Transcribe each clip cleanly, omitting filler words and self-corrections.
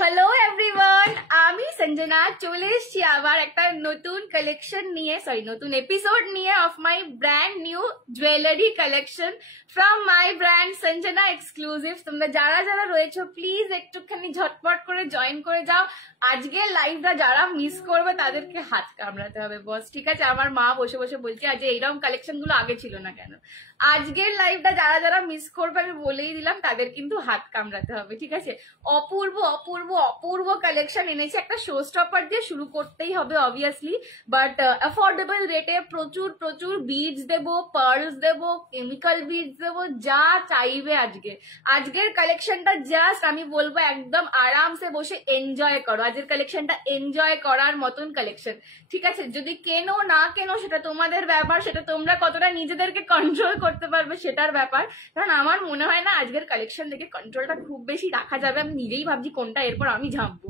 Hello everyone, আমি সঞ্জনা চলে এসেছি আবার একটা নতুন কালেকশন নিয়ে, নতুন এপিসোড নিয়ে of my brand new jewellery collection from my brand Sanjana exclusive. তোমরা যারা যারা রয়েছো প্লিজ একটুখানি ঝটপট করে জয়েন করে যাও। আজকের লাইভটা যারা মিস করবে তাদেরকে হাত কামড়াতে হবে বস, ঠিক আছে? আমার মা বসে বসে বলছে আজ এইরকম কালেকশন গুলো আগে ছিল না কেন। আজকের লাইভটা যারা যারা মিস করবে আমি বলেই দিলাম, তাদের কিন্তু হাত কামড়াতে হবে, ঠিক আছে? অপূর্ব অপূর্ব অপূর্ব কালেকশন এনেছি। একটা শো স্টপার দিয়ে শুরু করতেই হবে অবভিয়াসলি, বাট অ্যাফোর্ডেবল রেটে প্রচুর প্রচুর বিডস দেবো, পার্লস দেবো, কেমিক্যাল বিডস দেবো, যা চাইবে। আজকের কালেকশনটা জাস্ট আমি বলবো একদম আরামসে বসে এনজয় করো। আজকের কালেকশনটা এনজয় করার মতন কালেকশন, ঠিক আছে? যদি কেনো না কেনো সেটা তোমাদের ব্যাপার, সেটা তোমরা কতটা নিজেদেরকে কন্ট্রোল করতে পারবে সেটার ব্যাপার। কারণ আমার মনে হয় না আজকের কালেকশন দেখে কন্ট্রোলটা খুব বেশি রাখা যাবে। আমি নিজেই ভাবছি কোনটা এরপর আমি ঝাঁপবো।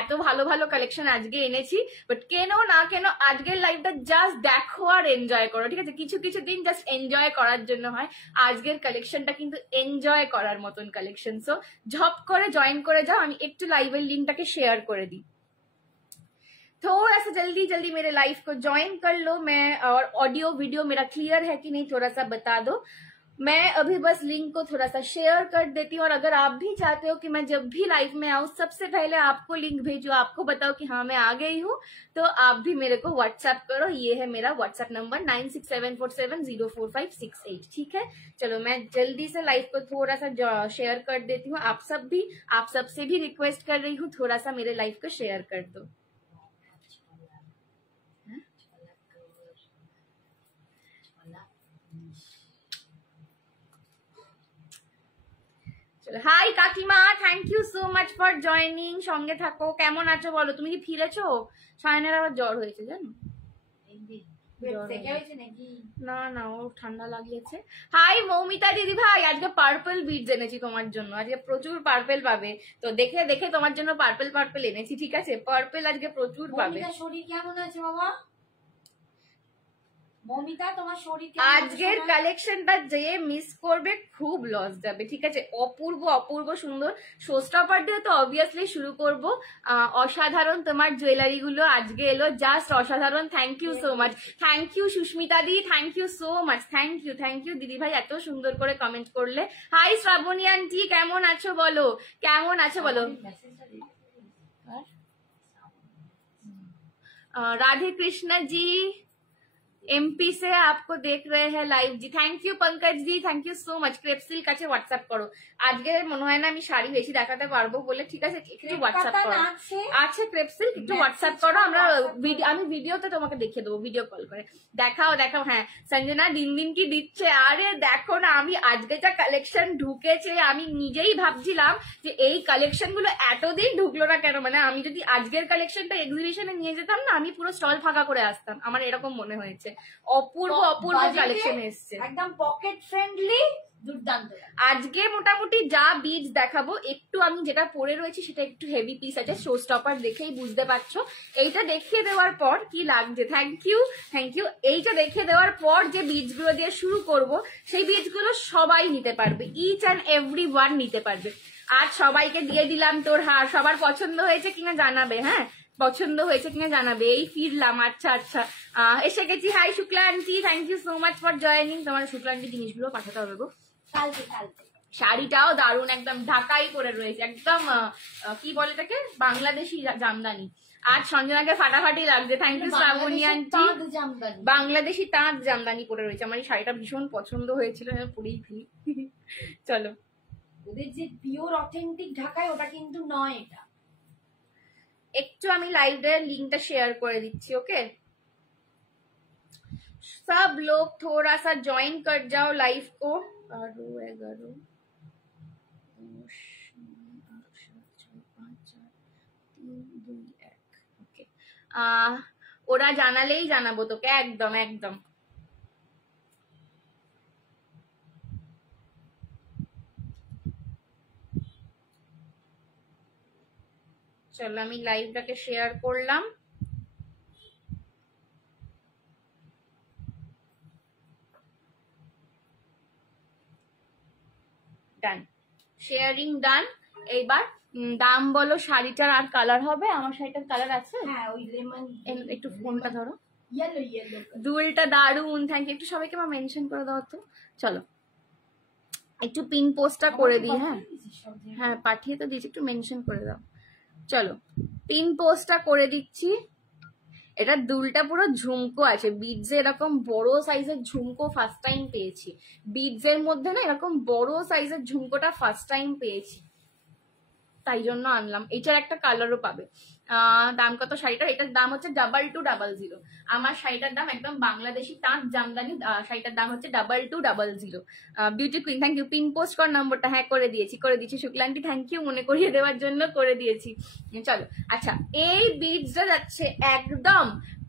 এত ভালো ভালো কালেকশন আজকে এনেছি, বাট কেনো না কেনো আজকের লাইভটা জাস্ট দেখো আর এনজয় করো, ঠিক আছে? কিছু কিছু দিন জাস্ট এনজয় করার জন্য হয়, আজকের কালেকশনটা কিন্তু এনজয় করার মতন কালেকশন। সো ঝপ করে জয়েন করে যাও। আমি একটু লাইভের লিঙ্কটাকে শেয়ার করে দিই। थोड़ा सा जल्दी जल्दी मेरे लाइव को ज्वाइन कर लो। मैं और ऑडियो वीडियो मेरा क्लियर है कि नहीं थोड़ा सा बता दो। मैं अभी बस लिंक को थोड़ा सा शेयर कर देती हूँ, और अगर आप भी चाहते हो कि मैं जब भी लाइव में आऊँ सबसे पहले आपको लिंक भेजू, आपको बताओ कि हाँ मैं आ गई हूँ, तो आप भी मेरे को व्हाट्सएप करो। ये है मेरा व्हाट्सएप नंबर 9674704568, ठीक है? चलो मैं जल्दी से लाइव को थोड़ा सा शेयर कर देती हूँ। आप सबसे भी रिक्वेस्ट कर रही हूँ थोड़ा सा मेरे लाइव को शेयर कर दो। হাই কাকিমা, thank you so much for joining. সঙ্গে থাকো। কেমন আছো বলো? তুমি কি ফিরেছো? সায়নের আবার জ্বর হয়েছে জানো? না না, ও ঠান্ডা লাগিয়েছে। হাই মৌমিতা দিদি ভাই, আজকে পার্পল বিডস এনেছি তোমার জন্য। আজকে প্রচুর পার্পল পাবে, তো দেখে দেখে তোমার জন্য পার্পল পার্পল এনেছি, ঠিক আছে? পার্পল আজকে প্রচুর পাবে। শরীর কেমন আছে বাবা? মমিতা তোমার শরীর আজকের কালেকশনটা যে মিস করবে খুব লস যাবে, ঠিক আছে? অপূর্ব অপূর্ব সুন্দর শো স্টপার দিয়ে তো অবভিয়াসলি শুরু করব। অসাধারণ তোমার জুয়েলারি গুলো আজকে এলো, জাস্ট অসাধারণ। Thank you so much, thank you Susmita দি, thank you so much, thank you দিদি ভাই, এত সুন্দর করে কমেন্ট করলে। হাই শ্রাবণী আন্টি, কেমন আছো বলো? কেমন আছো বলো? राधे कृष्ण जी एमपी से आपको देख रहे हैं live ji. Thank you Pankaj ji, thank you so much. ক্রেপসিল কাছে হোয়াটসঅ্যাপ করো। আজকে মনে হয় না আমি শাড়ি বেশি দেখাতে পারবো বলে, ঠিক আছে? একটু হোয়াটসঅ্যাপ করো। আছে ক্রেপসিল, একটু হোয়াটসঅ্যাপ করো। আমি ভিডিওতে তোমাকে দেখিয়ে দেবো, ভিডিও কল করে দেখাও। হ্যাঁ সঞ্জনা দিন দিন কি দিচ্ছে। আরে দেখো না, আমি আজকে যা কালেকশন ঢুকেছে আমি নিজেই ভাবছিলাম যে এই কালেকশন গুলো এতদিন ঢুকলো না কেন। মানে আমি যদি আজকের কালেকশনটা এক্সিবিশনে নিয়ে যেতাম না, আমি পুরো স্টল ফাঁকা করে আসতাম। আমার এরকম মনে হয়েছে। অপূর্ব অপূর্ব কালেকশন এসছে, একদম পকেট ফ্রেন্ডলি, দুর্দান্ত। আজকে মোটামুটি যা বিডস দেখাবো, একটু আমি যেটা পরে রয়েছি সেটা একটু হেভি পিস আছে। শো স্টপার দেখেই বুঝতে পারছো। এইটা দেখিয়ে দেওয়ার পর কি লাগছে, থ্যাংক ইউ। এইটা দেখিয়ে দেওয়ার পর যে বিডস গুলো দিয়ে শুরু করব, সেই বিডস গুলো সবাই নিতে পারবে, ইচ অ্যান্ড এভরি ওয়ান নিতে পারবে। আর সবাইকে দিয়ে দিলাম তোর হার। সবার পছন্দ হয়েছে কিনা জানাবে, হ্যাঁ পছন্দ হয়েছে কিনা জানাবে। এই ফিরলাম, আচ্ছা এসে গেছি। Hi Shukla aunty, thank you so much for joining. তোমার শুক্লা আন্টি জিনিসগুলো পাঠাতে হবে গো। শাড়িটাও দারুণ, একদম ঢাকাই করে রয়েছে, একদম কি বলে এটাকে, বাংলাদেশি জামদানি। আজ সঞ্জনাকে ফাটাফাটি লাগছে। Thank you Shrabani aunty. Bangladeshi তাঁত জামদানি পরে রয়েছে। আমার এই শাড়িটা ভীষণ পছন্দ হয়েছিল, পরেই ফেলি। চলো, ওদের যে পিওর অথেন্টিক ঢাকায়, ওটা কিন্তু নয়। এটা একটু আমি লাইভের লিঙ্কটা শেয়ার করে দিচ্ছি, ওকে? सब लोग थोड़ा सा ज्वाइन कर जाओ लाइव को। 11 ওকে, ওরা জানালেই জানাবো তোকে, একদম একদম। চলো আমি লাইভটাকে শেয়ার করলাম। ডান, শেয়ারিং ডান। এইবার দাম বলো শাড়িটার, আর কালার হবে? আমার শাড়িটার কালার আছে? হ্যাঁ ওই লেমন, একটু ফোনটা ধরো। ইয়েলো ইয়েলো দুলটা দারুন, থ্যাংক ইউ। একটু সবাইকে আমার মেনশন করে দাও তো। চলো একটু পিন পোস্টটা করে দিই। হ্যাঁ হ্যাঁ পাঠিয়ে তো দিয়েছি, একটু মেনশন করে দাও। চলো পিন পোস্টটা করে দিচ্ছি। এটা দুলটা পুরো ঝুমকো আছে, বিডস এরকম বড় সাইজের ঝুমকো ফার্স্ট টাইম পেয়েছি। বিডস এর মধ্যে না এরকম বড় সাইজের ঝুমকোটা ফার্স্ট টাইম পেয়েছি, তাই জন্য আনলাম। এটার একটা কালারও পাবে। দাম কত শাড়িটার? এটার দাম হচ্ছে 2200। আমার শাড়িটার দাম একদম বাংলাদেশি তাঁত জামদানি, শাড়িটার দাম হচ্ছে 2200। Beauty queen thank you. Pin post কর নম্বরটা। হ্যাঁ করে দিয়েছি করে দিয়েছি। শুক্লান্টি থ্যাংক ইউ মনে করিয়ে দেওয়ার জন্য, করে দিয়েছি। চলো আচ্ছা, এই বিডসটা যাচ্ছে একদম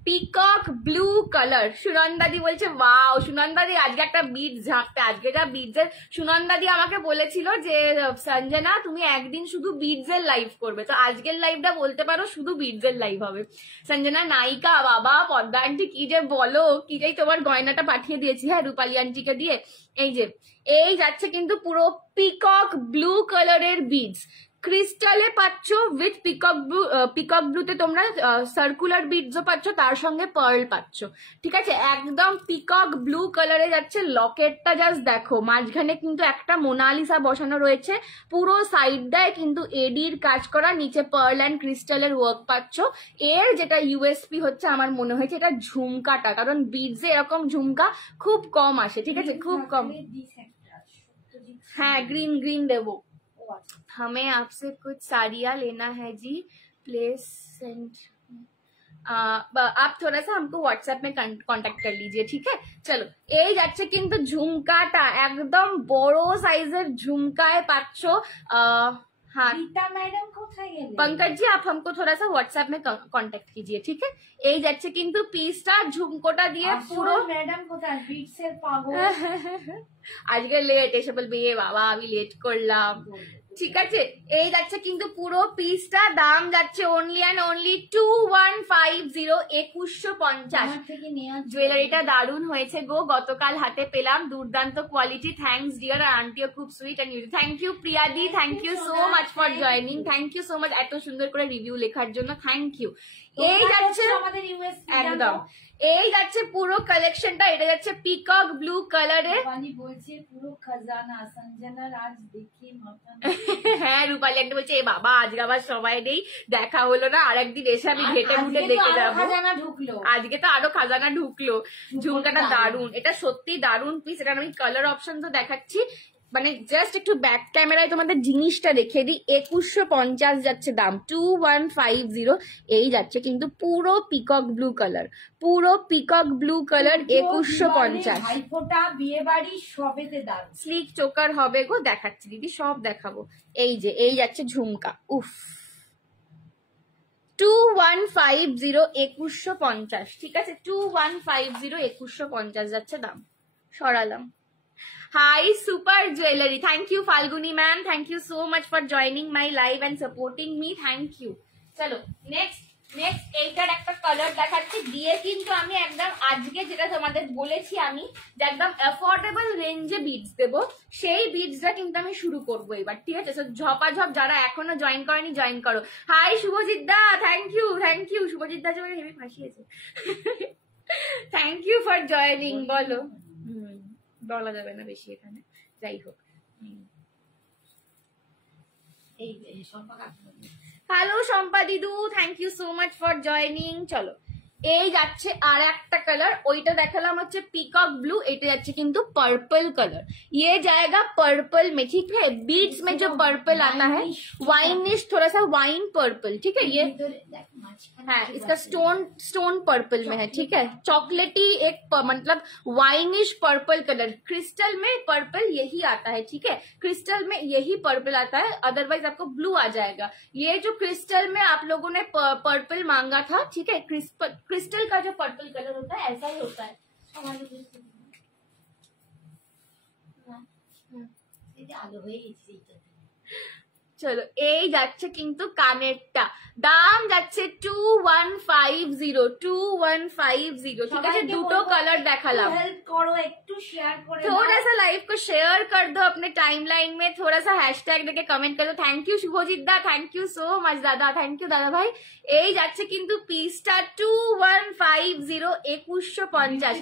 পিকক ব্লু কালার। সুনন্দাদি বলছে ওয়াও, সুনন্দাদি আজকে একটা বিডস ঝাঁপতে, আজকে যা বিডস এর। সুনন্দাদি আমাকে বলেছিল যে সঞ্জনা তুমি একদিন শুধু বিডস এর লাইভ করবে, তো আজকের লাইভটা বলতে পারো শুধু বিডস এর লাইভ হবে। সঞ্জনা নায়িকা বাবা, পদ্মা আন্টি কি যে বলো, কি যাই তোমার গয়নাটা পাঠিয়ে দিয়েছি হ্যাঁ রূপালী আন্টিকে দিয়ে। এই যে এই যাচ্ছে কিন্তু পুরো পিকক ব্লু কালারের বিডস, ক্রিস্টালে পাচ্ছ উইথ পিকক ব্লুতে তোমরা সার্কুলার বিডসও পাচ্ছ, তার সঙ্গে পার্ল পাচ্ছ। ঠিক আছে, একদম পিকক ব্লু কালারে যাচ্ছে। লকেটটা জাস্ট দেখো, মাঝখানে কিন্তু একটা মোনালিসা বসানো রয়েছে, পুরো সাইডটায় কিন্তু এডির কাজ করা, নিচে পার্ল অ্যান্ড ক্রিস্টালের ওয়ার্ক পাচ্ছ। এর যেটা ইউএসপি হচ্ছে আমার মনে হয়েছে এটা ঝুমকাটা, কারণ বিডসে এরকম ঝুমকা খুব কম আসে। ঠিক আছে, খুব কম। হ্যাঁ গ্রিন গ্রিন দেবো। हमें आपसे कुछ साड़ियाँ लेना है जी, प्लीज सेंड। आप थोड़ा सा हमको व्हाट्सएप में कांटेक्ट कर लीजिए, ठीक है। चलो এই যাচ্ছে কিন্তু ঝুমকাটা, একদম বড় সাইজের ঝুমকায় পাচ্ছ। हाँ रीता मैडम কোথায় গেলেন? पंकज जी आप हमको थोड़ा सा व्हाट्सएप में कांटेक्ट कीजिए, ठीक है। এই যাচ্ছে কিন্তু পিসটা ঝুমকোটা দিয়ে পুরো। ম্যাডাম কোথায়? বিটসের পাগল আজকে লেট এসে বলবে এ বাবা আমি লেট করলাম। ঠিক আছে, এই যাচ্ছে কিন্তু পুরো পিসটা, দাম যাচ্ছে অনলি অ্যান্ড অনলি 2150, 2150। জুয়েলারিটা দারুণ হয়েছে গো, গতকাল হাতে পেলাম, দুর্দান্ত কোয়ালিটি। থ্যাংকস ডিয়ার, আর আন্টিও খুব সুইট অ্যান্ড ইউটি। থ্যাংক ইউ প্রিয়াদি, thank you so much for joining, thank you so much এত সুন্দর করে রিভিউ লেখার জন্য, থ্যাংক ইউ। এই যাচ্ছে আমাদের ইউএসপি, একদম এই যাচ্ছে পুরো কালেকশনটা। এটা যাচ্ছে পিকক ব্লু কালারে। বলছে পুরো খাজানা সঞ্জনার আজ দেখি মাথা। হ্যাঁ রূপালী একটা বলছে এ বাবা আজকে আবার সবাই নেই, দেখা হলো না, আর একদিন এসে আমি ঘেটে ঘুটে দেখে যাবো। আজকে তো আরো খাজানা ঢুকলো। ঝুমকাটা দারুন, এটা সত্যি দারুন পিস। এটা আমি কালার অপশন তো দেখাচ্ছি, মানে জাস্ট একটু ব্যাক ক্যামেরায় তোমাদের জিনিসটা দেখে দিই। 2150 যাচ্ছে দাম, 2150। এই যাচ্ছে কিন্তু পুরো পিকক ব্লু কালার, পুরো পিকক ব্লু কালার 2150। ভাইফোঁটা বিয়ে বাড়ি সবেতে দাম। স্লিক চোকার হবে গো, দেখাচ্ছি দিদি সব দেখাবো। এই যে এই যাচ্ছে ঝুমকা, উফ 2150, 2150। ঠিক আছে 2150, 2150 যাচ্ছে দাম। সরালাম। Hi, Super Jewelry. Thank you, Falguni ma'am. Thank you so much for joining my live and supporting me. Thank you. চলো নেক্সট এইটার একটা কালার দেখাচ্ছি দিয়ে, কিন্তু আমি একদম আজকে যেটা তোমাদের বলেছি আমি যে একদম অ্যাফোর্ডেবল রেঞ্জে বিডস দেবো, সেই বিডসটা কিন্তু আমি শুরু করবো এবার। ঠিক আছে, ঝপাঝপ যারা এখনো জয়েন করেনি জয়েন করো। Hi Shubhajit the, thank you Subhajit da, যে হেভি ফাঁসিয়েছে। Thank you for joining. বলো, বলা যাবে না বেশি এখানে, যাই হোক। হ্যালো শম্পা দিদু, thank you so much for joining. চলো এই যাচ্ছে আর একটা কালার, ওইটা দেখালাম হচ্ছে পিকক ब्लू, এটা যাচ্ছে কিন্তু पर्पल कलर। ये जाएगा पर्पल में, ठीक है। बीड्स में जो पर्पल आता है वाइनिश, थोड़ा सा वाइन पर्पल, ठीक है। ये हाँ इसका स्टोन पर्पल में है, ठीक है। चॉकलेटी एक मतलब वाइनिश पर्पल कलर। क्रिस्टल में पर्पल यही आता है, ठीक है। क्रिस्टल में यही पर्पल आता है, अदरवाइज आपको ब्लू आ जाएगा। ये जो क्रिस्टल में आप लोगों ने पर्पल मांगा था, ठीक है। क्रिस्टल का जो पर्पल कलर होता है ऐसा ही होता है। চলো এই যাচ্ছে কিন্তু কানেরটা, দাম যাচ্ছে 2150 ঠিক আছে। দুটো কালার देखालाम, हेल्प करो, একটু শেয়ার করে थोड़ा सा लाइव को शेयर कर दो अपने टाइमलाइन में, थोड़ा सा हैशटैग देके कमेंट कर दो। Thank you Shubhajit da, thank you so much दादा, थैंक यू दादा भाई। এই যাচ্ছে কিন্তু পিসটা 2150 2150।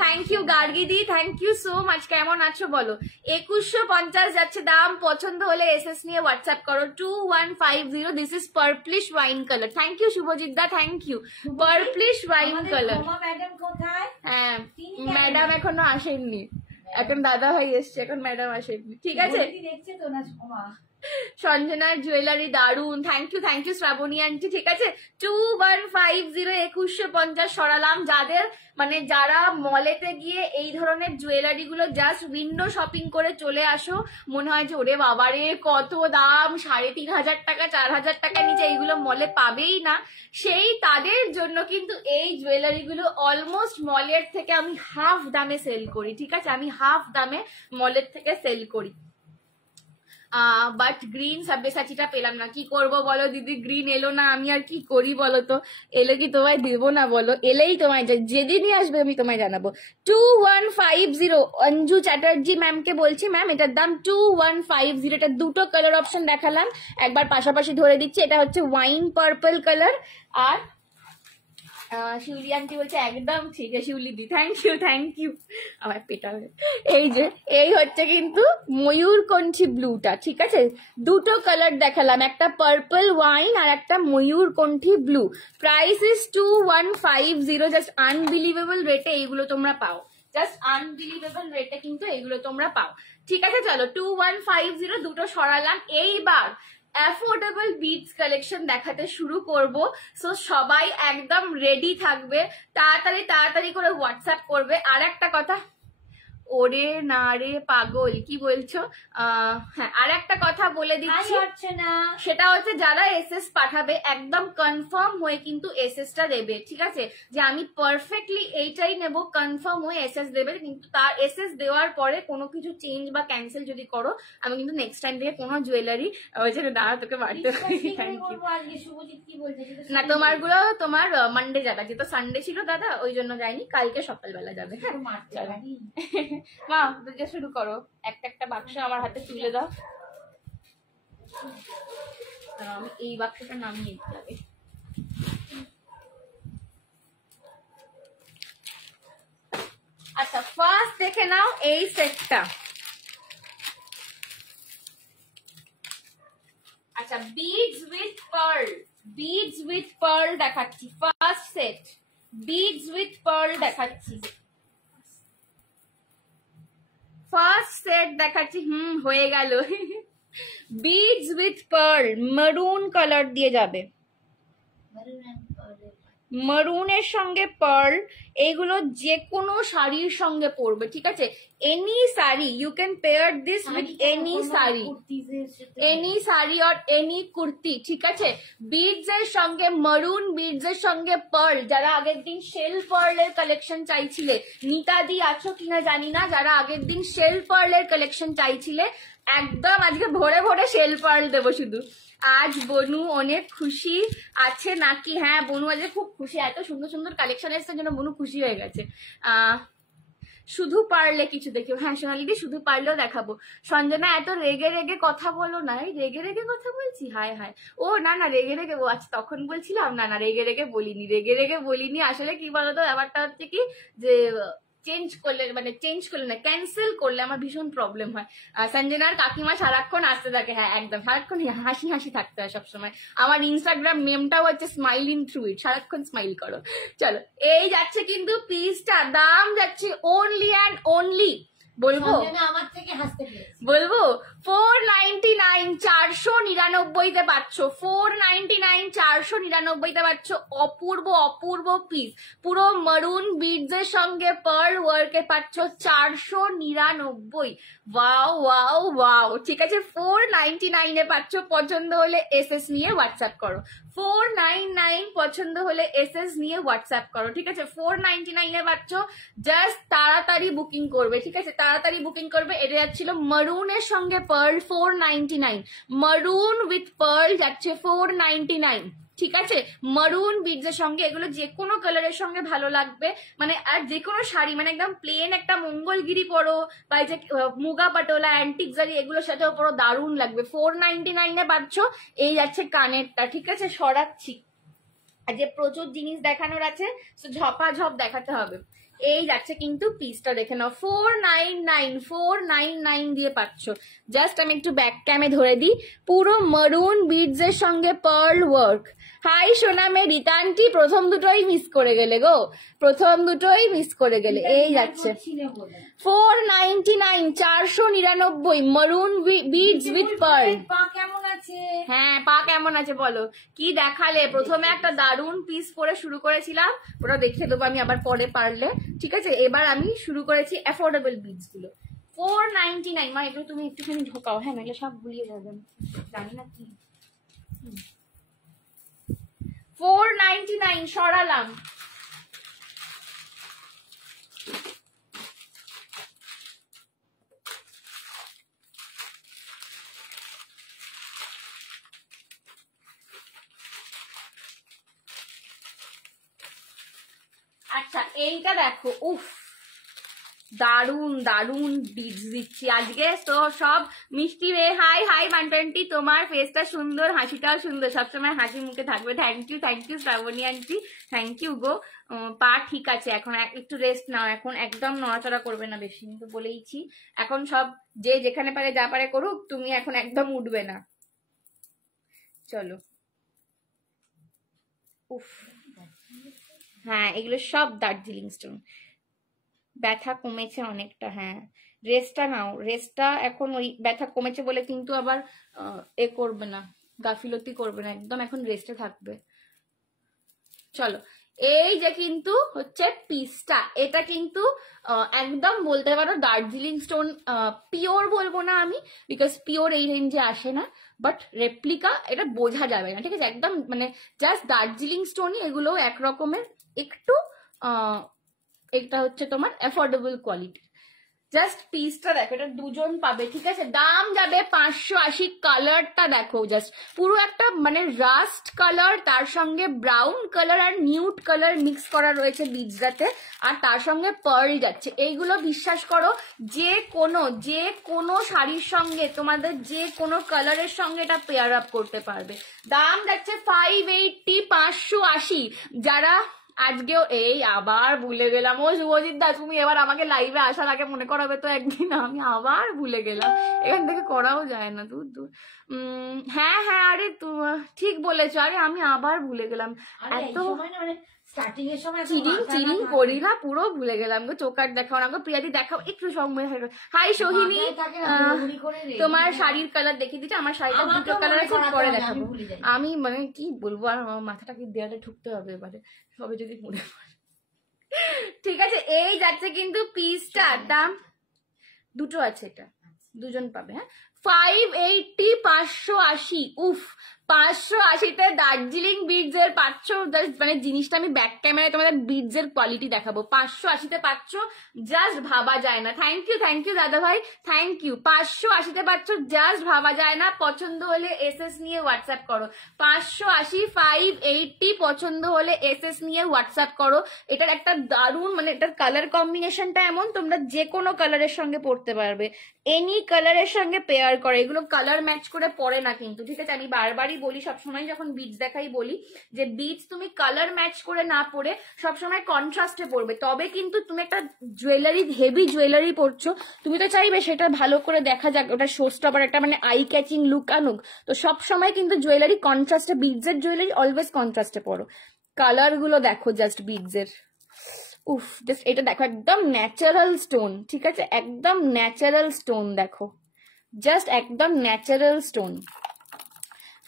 থ্যাংক ইউ গার্গিদি, থ্যাংক ইউ সো মাচ। কেমন আছো বলো? 2150 যাচ্ছে দাম। পছন্দ হলে এসএস নিয়ে হোয়াটসঅ্যাপ করো 2150। This is purplish wine colour. Thank you Subhajit the, thank you. Purplish wine colour. Madam কোথায়? হ্যাঁ ম্যাডাম এখনো আসেননি, এখন দাদা ভাই এসছে, এখন ম্যাডাম আসেননি। ঠিক আছে, দেখছে তো না ক্ষমা। সঞ্জনার জুয়েলারি দারুন, থ্যাংক ইউ শ্রাবণী আন্টি। ঠিক আছে 2150 2150 সরালাম। যাদের মানে যারা মলেতে গিয়ে এই ধরনের জুয়েলারি গুলো জাস্ট উইন্ডো শপিং করে চলে আসো, মনে হয় যে ওরে বাবারে কত দাম, 3500 টাকা 4000 টাকা নিচে এইগুলো মলে পাবেই না, সেই তাদের জন্য কিন্তু এই জুয়েলারি গুলো অলমোস্ট মলের থেকে আমি হাফ দামে সেল করি। ঠিক আছে, আমি হাফ দামে মলের থেকে সেল করি। বাট গ্রিন সাব্যসাচীটা পেলাম না, কি করব বলো দিদি? গ্রিন এলো না, আমি আর কি করি বলো তো? এলে কি তোমায় দেবো না বলো? এলেই তোমায় যেদিনই আসবে আমি তোমায় জানাবো। 2150 অঞ্জু চ্যাটার্জি ম্যামকে বলছি, ম্যাম এটার দাম 2150। এটা দুটো কালার অপশন দেখালাম, একবার পাশাপাশি ধরে দিচ্ছি। এটা হচ্ছে ওয়াইন পার্পল কালার, আর শিউলি আন্টি বলছে একদম ঠিক আছে শিউলি দি, থ্যাংক ইউ আমার পেটা। এই যে এই হচ্ছে কিন্তু ময়ূরকণ্ঠী ব্লুটা। ঠিক আছে, দুটো কালার দেখালাম, একটা পার্পল ওয়াইন আর একটা ময়ূরকণ্ঠী blue. Price is 2150। Just unbelievable রেটে এইগুলো তোমরা পাও, জাস্ট আনবিলিভেবল রেটে কিন্তু এইগুলো তোমরা পাও। ঠিক আছে, চলো 2150 দুটো সরালাম। এইবার অ্যাফোর্ডেবল বিটস কালেকশন দেখাতে শুরু করব। সো সবাই একদম রেডি থাকবে, তাড়াতাড়ি করে হোয়াটসঅ্যাপ করবে। আর একটা কথা, ওরে না রে পাগল, কি বলছো? হ্যাঁ আর একটা কথা বলে দিচ্ছি, সেটা হচ্ছে যারা এসএস পাঠাবে একদম কনফার্ম হয়ে কিন্তু এসএস টা দেবে। ঠিক আছে, যে আমি পারফেক্টলি এইটাই নেব, কনফার্ম হয়ে এসএস দেবে। কিন্তু তার এসএস দেওয়ার পরে কোনো কিছু চেঞ্জ বা ক্যান্সেল যদি করো, আমি কিন্তু নেক্সট টাইম থেকে কোনো জুয়েলারি দাঁড়া তোকে বাড়তে পারি। না তোমার গুলো তোমার মানডে যাবে, যেহেতু সানডে ছিল দাদা ওই জন্য যায়নি, কালকে সকালবেলা যাবে। মা দুটো শুরু করো, একটা একটা বাক্স আমার হাতে তুলে দাও, আমি এই বাক্সটা নামিয়ে দিতে হবে। আচ্ছা ফার্স্ট দেখে নাও এই সেটটা। আচ্ছা বিডস উইথ পার্ল দেখাচ্ছি। First set beads with pearl দেখাচ্ছি। ফার্স্ট সেট দেখাচ্ছি। হয়ে গেল। Beads with pearl maroon colour দিয়ে যাবে, মারুনের সঙ্গে পার্ল। এইগুলো যে কোনো শাড়ির সঙ্গে পরবে। ঠিক আছে, any sari you can pair this with any sari or any kurti. ঠিক আছে, বিডস এর সঙ্গে মারুন, বিডস এর সঙ্গে পার্ল। যারা আগের দিন শেল পার্লের কালেকশন চাইছিলে, নিতাদি আছো কিনা জানি না, যারা আগের দিন শেল পার্লের কালেকশন চাইছিলে, একদম আজকে ভরে ভরে শেল পার্ল দেবো শুধু। আজ বনু অনেক খুশি আছে নাকি? হ্যাঁ বনু আজকে খুব খুশি, এত সুন্দর সুন্দর কালেকশন এসছে জন্য বনু খুশি হয়ে গেছে। শুধু পারলে কিছু দেখো। হ্যাঁ সোনালিদি শুধু পারলেও দেখাবো। সঞ্জনা এত রেগে রেগে কথা বলো না, রেগে রেগে কথা বলছি? হায় হায়, ও না না রেগে রেগে, ও আচ্ছা তখন বলছিলাম। না না রেগে রেগে বলিনি। আসলে কি বলতো, ব্যাপারটা হচ্ছে কি যে চেঞ্জ করলে না ক্যান্সেল করলে আমার ভীষণ প্রবলেম হয়। সঞ্জনার কাকিমা সারাক্ষণ আসতে থাকে। হ্যাঁ একদম সারাক্ষণ হাসি থাকতে হয় সবসময়। আমার ইনস্টাগ্রাম নেমটাও হচ্ছে স্মাইলিং থ্রু ইট, সারাক্ষণ স্মাইল করো। চলো এই যাচ্ছে কিন্তু পিসটা, দাম যাচ্ছে অনলি অ্যান্ড অনলি বলবো 499 499 পাচ্ছ। 499 499 পাচ্ছ। অপূর্ব পিস, পুরো মারুন বিডস এর সঙ্গে পার্ল ওয়ার্কে পাচ্ছ 499। ওয়াও। ঠিক আছে 499 পাচ্ছ। পছন্দ হলে এসএস নিয়ে হোয়াটসঅ্যাপ করো। 499 পছন্দ হলে এসএস নিয়ে হোয়াটসঅ্যাপ করো। ঠিক আছে 499 পাচ্ছ। জাস্ট তাড়াতাড়ি বুকিং করবে। ঠিক আছে তাড়াতাড়ি বুকিং করবে। এটা যাচ্ছিল মারুনের সঙ্গে পার্ল। পার্ল 499, মারুন উইথ পার্ল যাচ্ছে 499, ঠিক আছে? মারুন বিডসের সঙ্গে এগুলো যে কোনো কালারের সঙ্গে ভালো লাগবে, মানে আর যে কোনো শাড়ি, মানে একদম প্লেন একটা মঙ্গলগিরি পরো বা এই যে মুগা পাটোলা অ্যান্টিক জারি এগুলোর সাথেও পরো, দারুণ লাগবে। 499 পাচ্ছ। এই যাচ্ছে কানেরটা, ঠিক আছে? সরাচ্ছি, আর যে প্রচুর জিনিস দেখানোর আছে, তো ঝপাঝপ দেখাতে হবে। এই যাচ্ছে কিন্তু পিসটা, দেখে নাও 499 দিয়ে পাচ্ছ। জাস্ট আমি একটু ব্যাক ক্যামে ধরে দিই, পুরো মারুন বিডস এর সঙ্গে পার্ল ওয়ার্ক। হাই সোনা মে রিতান্টি, প্রথম দুটোই মিস করে গেলে গো, প্রথম দুটোই মিস করে গেলে। এই যাচ্ছে 499, 499 মারুন বিডস উইথ পার্ল। পা কেমন আছে? হ্যাঁ, পা কেমন আছে বলো? কি দেখালে? প্রথমে একটা দারুন পিস পরে শুরু করেছিলাম, ওটা দেখিয়ে দেবো আমি আবার পরে পারলে, ঠিক আছে? এবার আমি শুরু করেছি অ্যাফোর্ডেবল বিডস গুলো। 499, মা এগুলো তুমি একটুখানি ঢোকাও, হ্যাঁ, নাহলে সব ভুলিয়ে যাবেন, জানি না কি। 499 সরালাম। আচ্ছা, এইটা দেখো, উফ, দারুন দারুন বিডস দিচ্ছি আজকে। তো সব মিষ্টি রে, হাই হাই 120, তোমার ফেসটা সুন্দর, হাসিটাও সুন্দর, সবসময় হাসি মুখে থাকবে। Thank you Shrabani aunty, thank you গো। পা ঠিক আছে, এখন একটু রেস্ট নাও, এখন একদম নড়াচড়া করবে না বেশি, তো বলেইছি। এখন সব যে যেখানে পারে যা পারে করুক, তুমি এখন একদম উঠবে না। চলো, উফ, হ্যাঁ, এগুলো সব দার্জিলিং স্টোন। ব্যথা কমেছে অনেকটা, হ্যাঁ, রেস্টটা নাও, রেস্টটা এখন ওই ব্যথা কমেছে বলে কিন্তু আবার এ করবে না, গাফিলতি করবে না, একদম এখন রেস্টে থাকবে। চলো, এই যে কিন্তু হচ্ছে পিসটা, এটা কিন্তু একদম বলতে পারো দার্জিলিং স্টোন, পিওর বলবো না আমি, বিকজ পিওর এই রেঞ্জে আসে না, বাট রেপ্লিকা, এটা বোঝা যাবে না, ঠিক আছে? একদম মানে জাস্ট দার্জিলিং স্টোনই, এগুলো একরকমের একটু এটা হচ্ছে তোমার অ্যাফোর্ডেবল কোয়ালিটি। জাস্ট পিসটা দেখো, এটা দুজন পাবে, ঠিক আছে? দাম যাবে 580। কালারটা দেখো, জাস্ট পুরো একটা মানে রাস্ট কালার, তার সঙ্গে ব্রাউন কালার আর নিউড কালার মিক্স করা রয়েছে বিডসটাতে, আর তার সঙ্গে পার্ল যাচ্ছে। এইগুলো বিশ্বাস করো যে কোনো শাড়ির সঙ্গে, তোমাদের যে কোনো কালারের সঙ্গে এটা পেয়ার আপ করতে পারবে। দাম যাচ্ছে 580, 580। যারা আজকেও, এই আবার ভুলে গেলাম, ও শুভজিৎ দা, তুমি এবার আমাকে লাইভে আসার আগে মনে করাবে তো একদিন, আমি আবার ভুলে গেলাম, এখান থেকে করাও যায় না, দূর দূর। হ্যাঁ হ্যাঁ, আরে ঠিক বলেছো, আরে আমি আবার ভুলে গেলাম, এত স্টার্টিং এর সময় চিরিং করি না, পুরো ভুলে গেলাম গো। চোকার দেখাও না গো, প্রিয়াদি দেখাও একটু সময়। হাই সোহিনী, তোমার শাড়ির কালার দেখিয়ে দিচ্ছি, আমার শাড়িটা দুটো কালার আছে, পরে দেখাবো। আমি মানে কি বলবো, আর আমার মাথাটাকে দেয়ালে ঠুকতে হবে এবারে, সবে যদি মনে পড়ে। ঠিক আছে, এই যাচ্ছে কিন্তু পিসটা, দাম দুটো আছে, এটা দুজন পাবে। হ্যাঁ, 580, 580। উফ, 580-তে দার্জিলিং বিডস এর পাচ্ছ, মানে জিনিসটা আমি ব্যাক ক্যামেরায় তোমাদের বিডস এর কোয়ালিটি দেখাবো। 580-তে পাচ্ছ, জাস্ট ভাবা যায় না। থ্যাংক ইউ দাদা ভাই, থ্যাংক ইউ। 580-তে পাচ্ছ, জাস্ট ভাবা যায় না। পছন্দ হলে এসএস নিয়ে হোয়াটসঅ্যাপ করো। 580, 580 পছন্দ হলে এসএস নিয়ে হোয়াটসঅ্যাপ করো। এটার একটা দারুণ, মানে এটার কালার কম্বিনেশনটা এমন, তোমরা যে কোনো কালারের সঙ্গে পরতে পারবে, এনি কালারের সঙ্গে পেয়ার করে। এগুলো কালার ম্যাচ করে পরে না কিন্তু, ঠিক আছে? আমি বারবারই বলি, সবসময় যখন বিটস দেখাই বলি যে বিটস তুমি কালার ম্যাচ করে না পরে সবসময় কন্ট্রাস্টে পরবে, তবে কিন্তু তুমি একটা জুয়েলারি, হেভি জুয়েলারি পরছো, তুমি তো চাইবে সেটা ভালো করে দেখা যাক, ওটা শোস্টপার একটা মানে আই ক্যাচিং লুক আনুক। তো সবসময় কিন্তু জুয়েলারি কন্ট্রাস্টে, বিটস এর জুয়েলারি অলওয়েজ কন্ট্রাস্টে পরো। কালার গুলো দেখো জাস্ট বিটস এর, উফ, জাস্ট এটা দেখো, একদম ন্যাচারাল স্টোন, ঠিক আছে? একদম ন্যাচারাল স্টোন দেখো, জাস্ট একদম ন্যাচারাল স্টোন।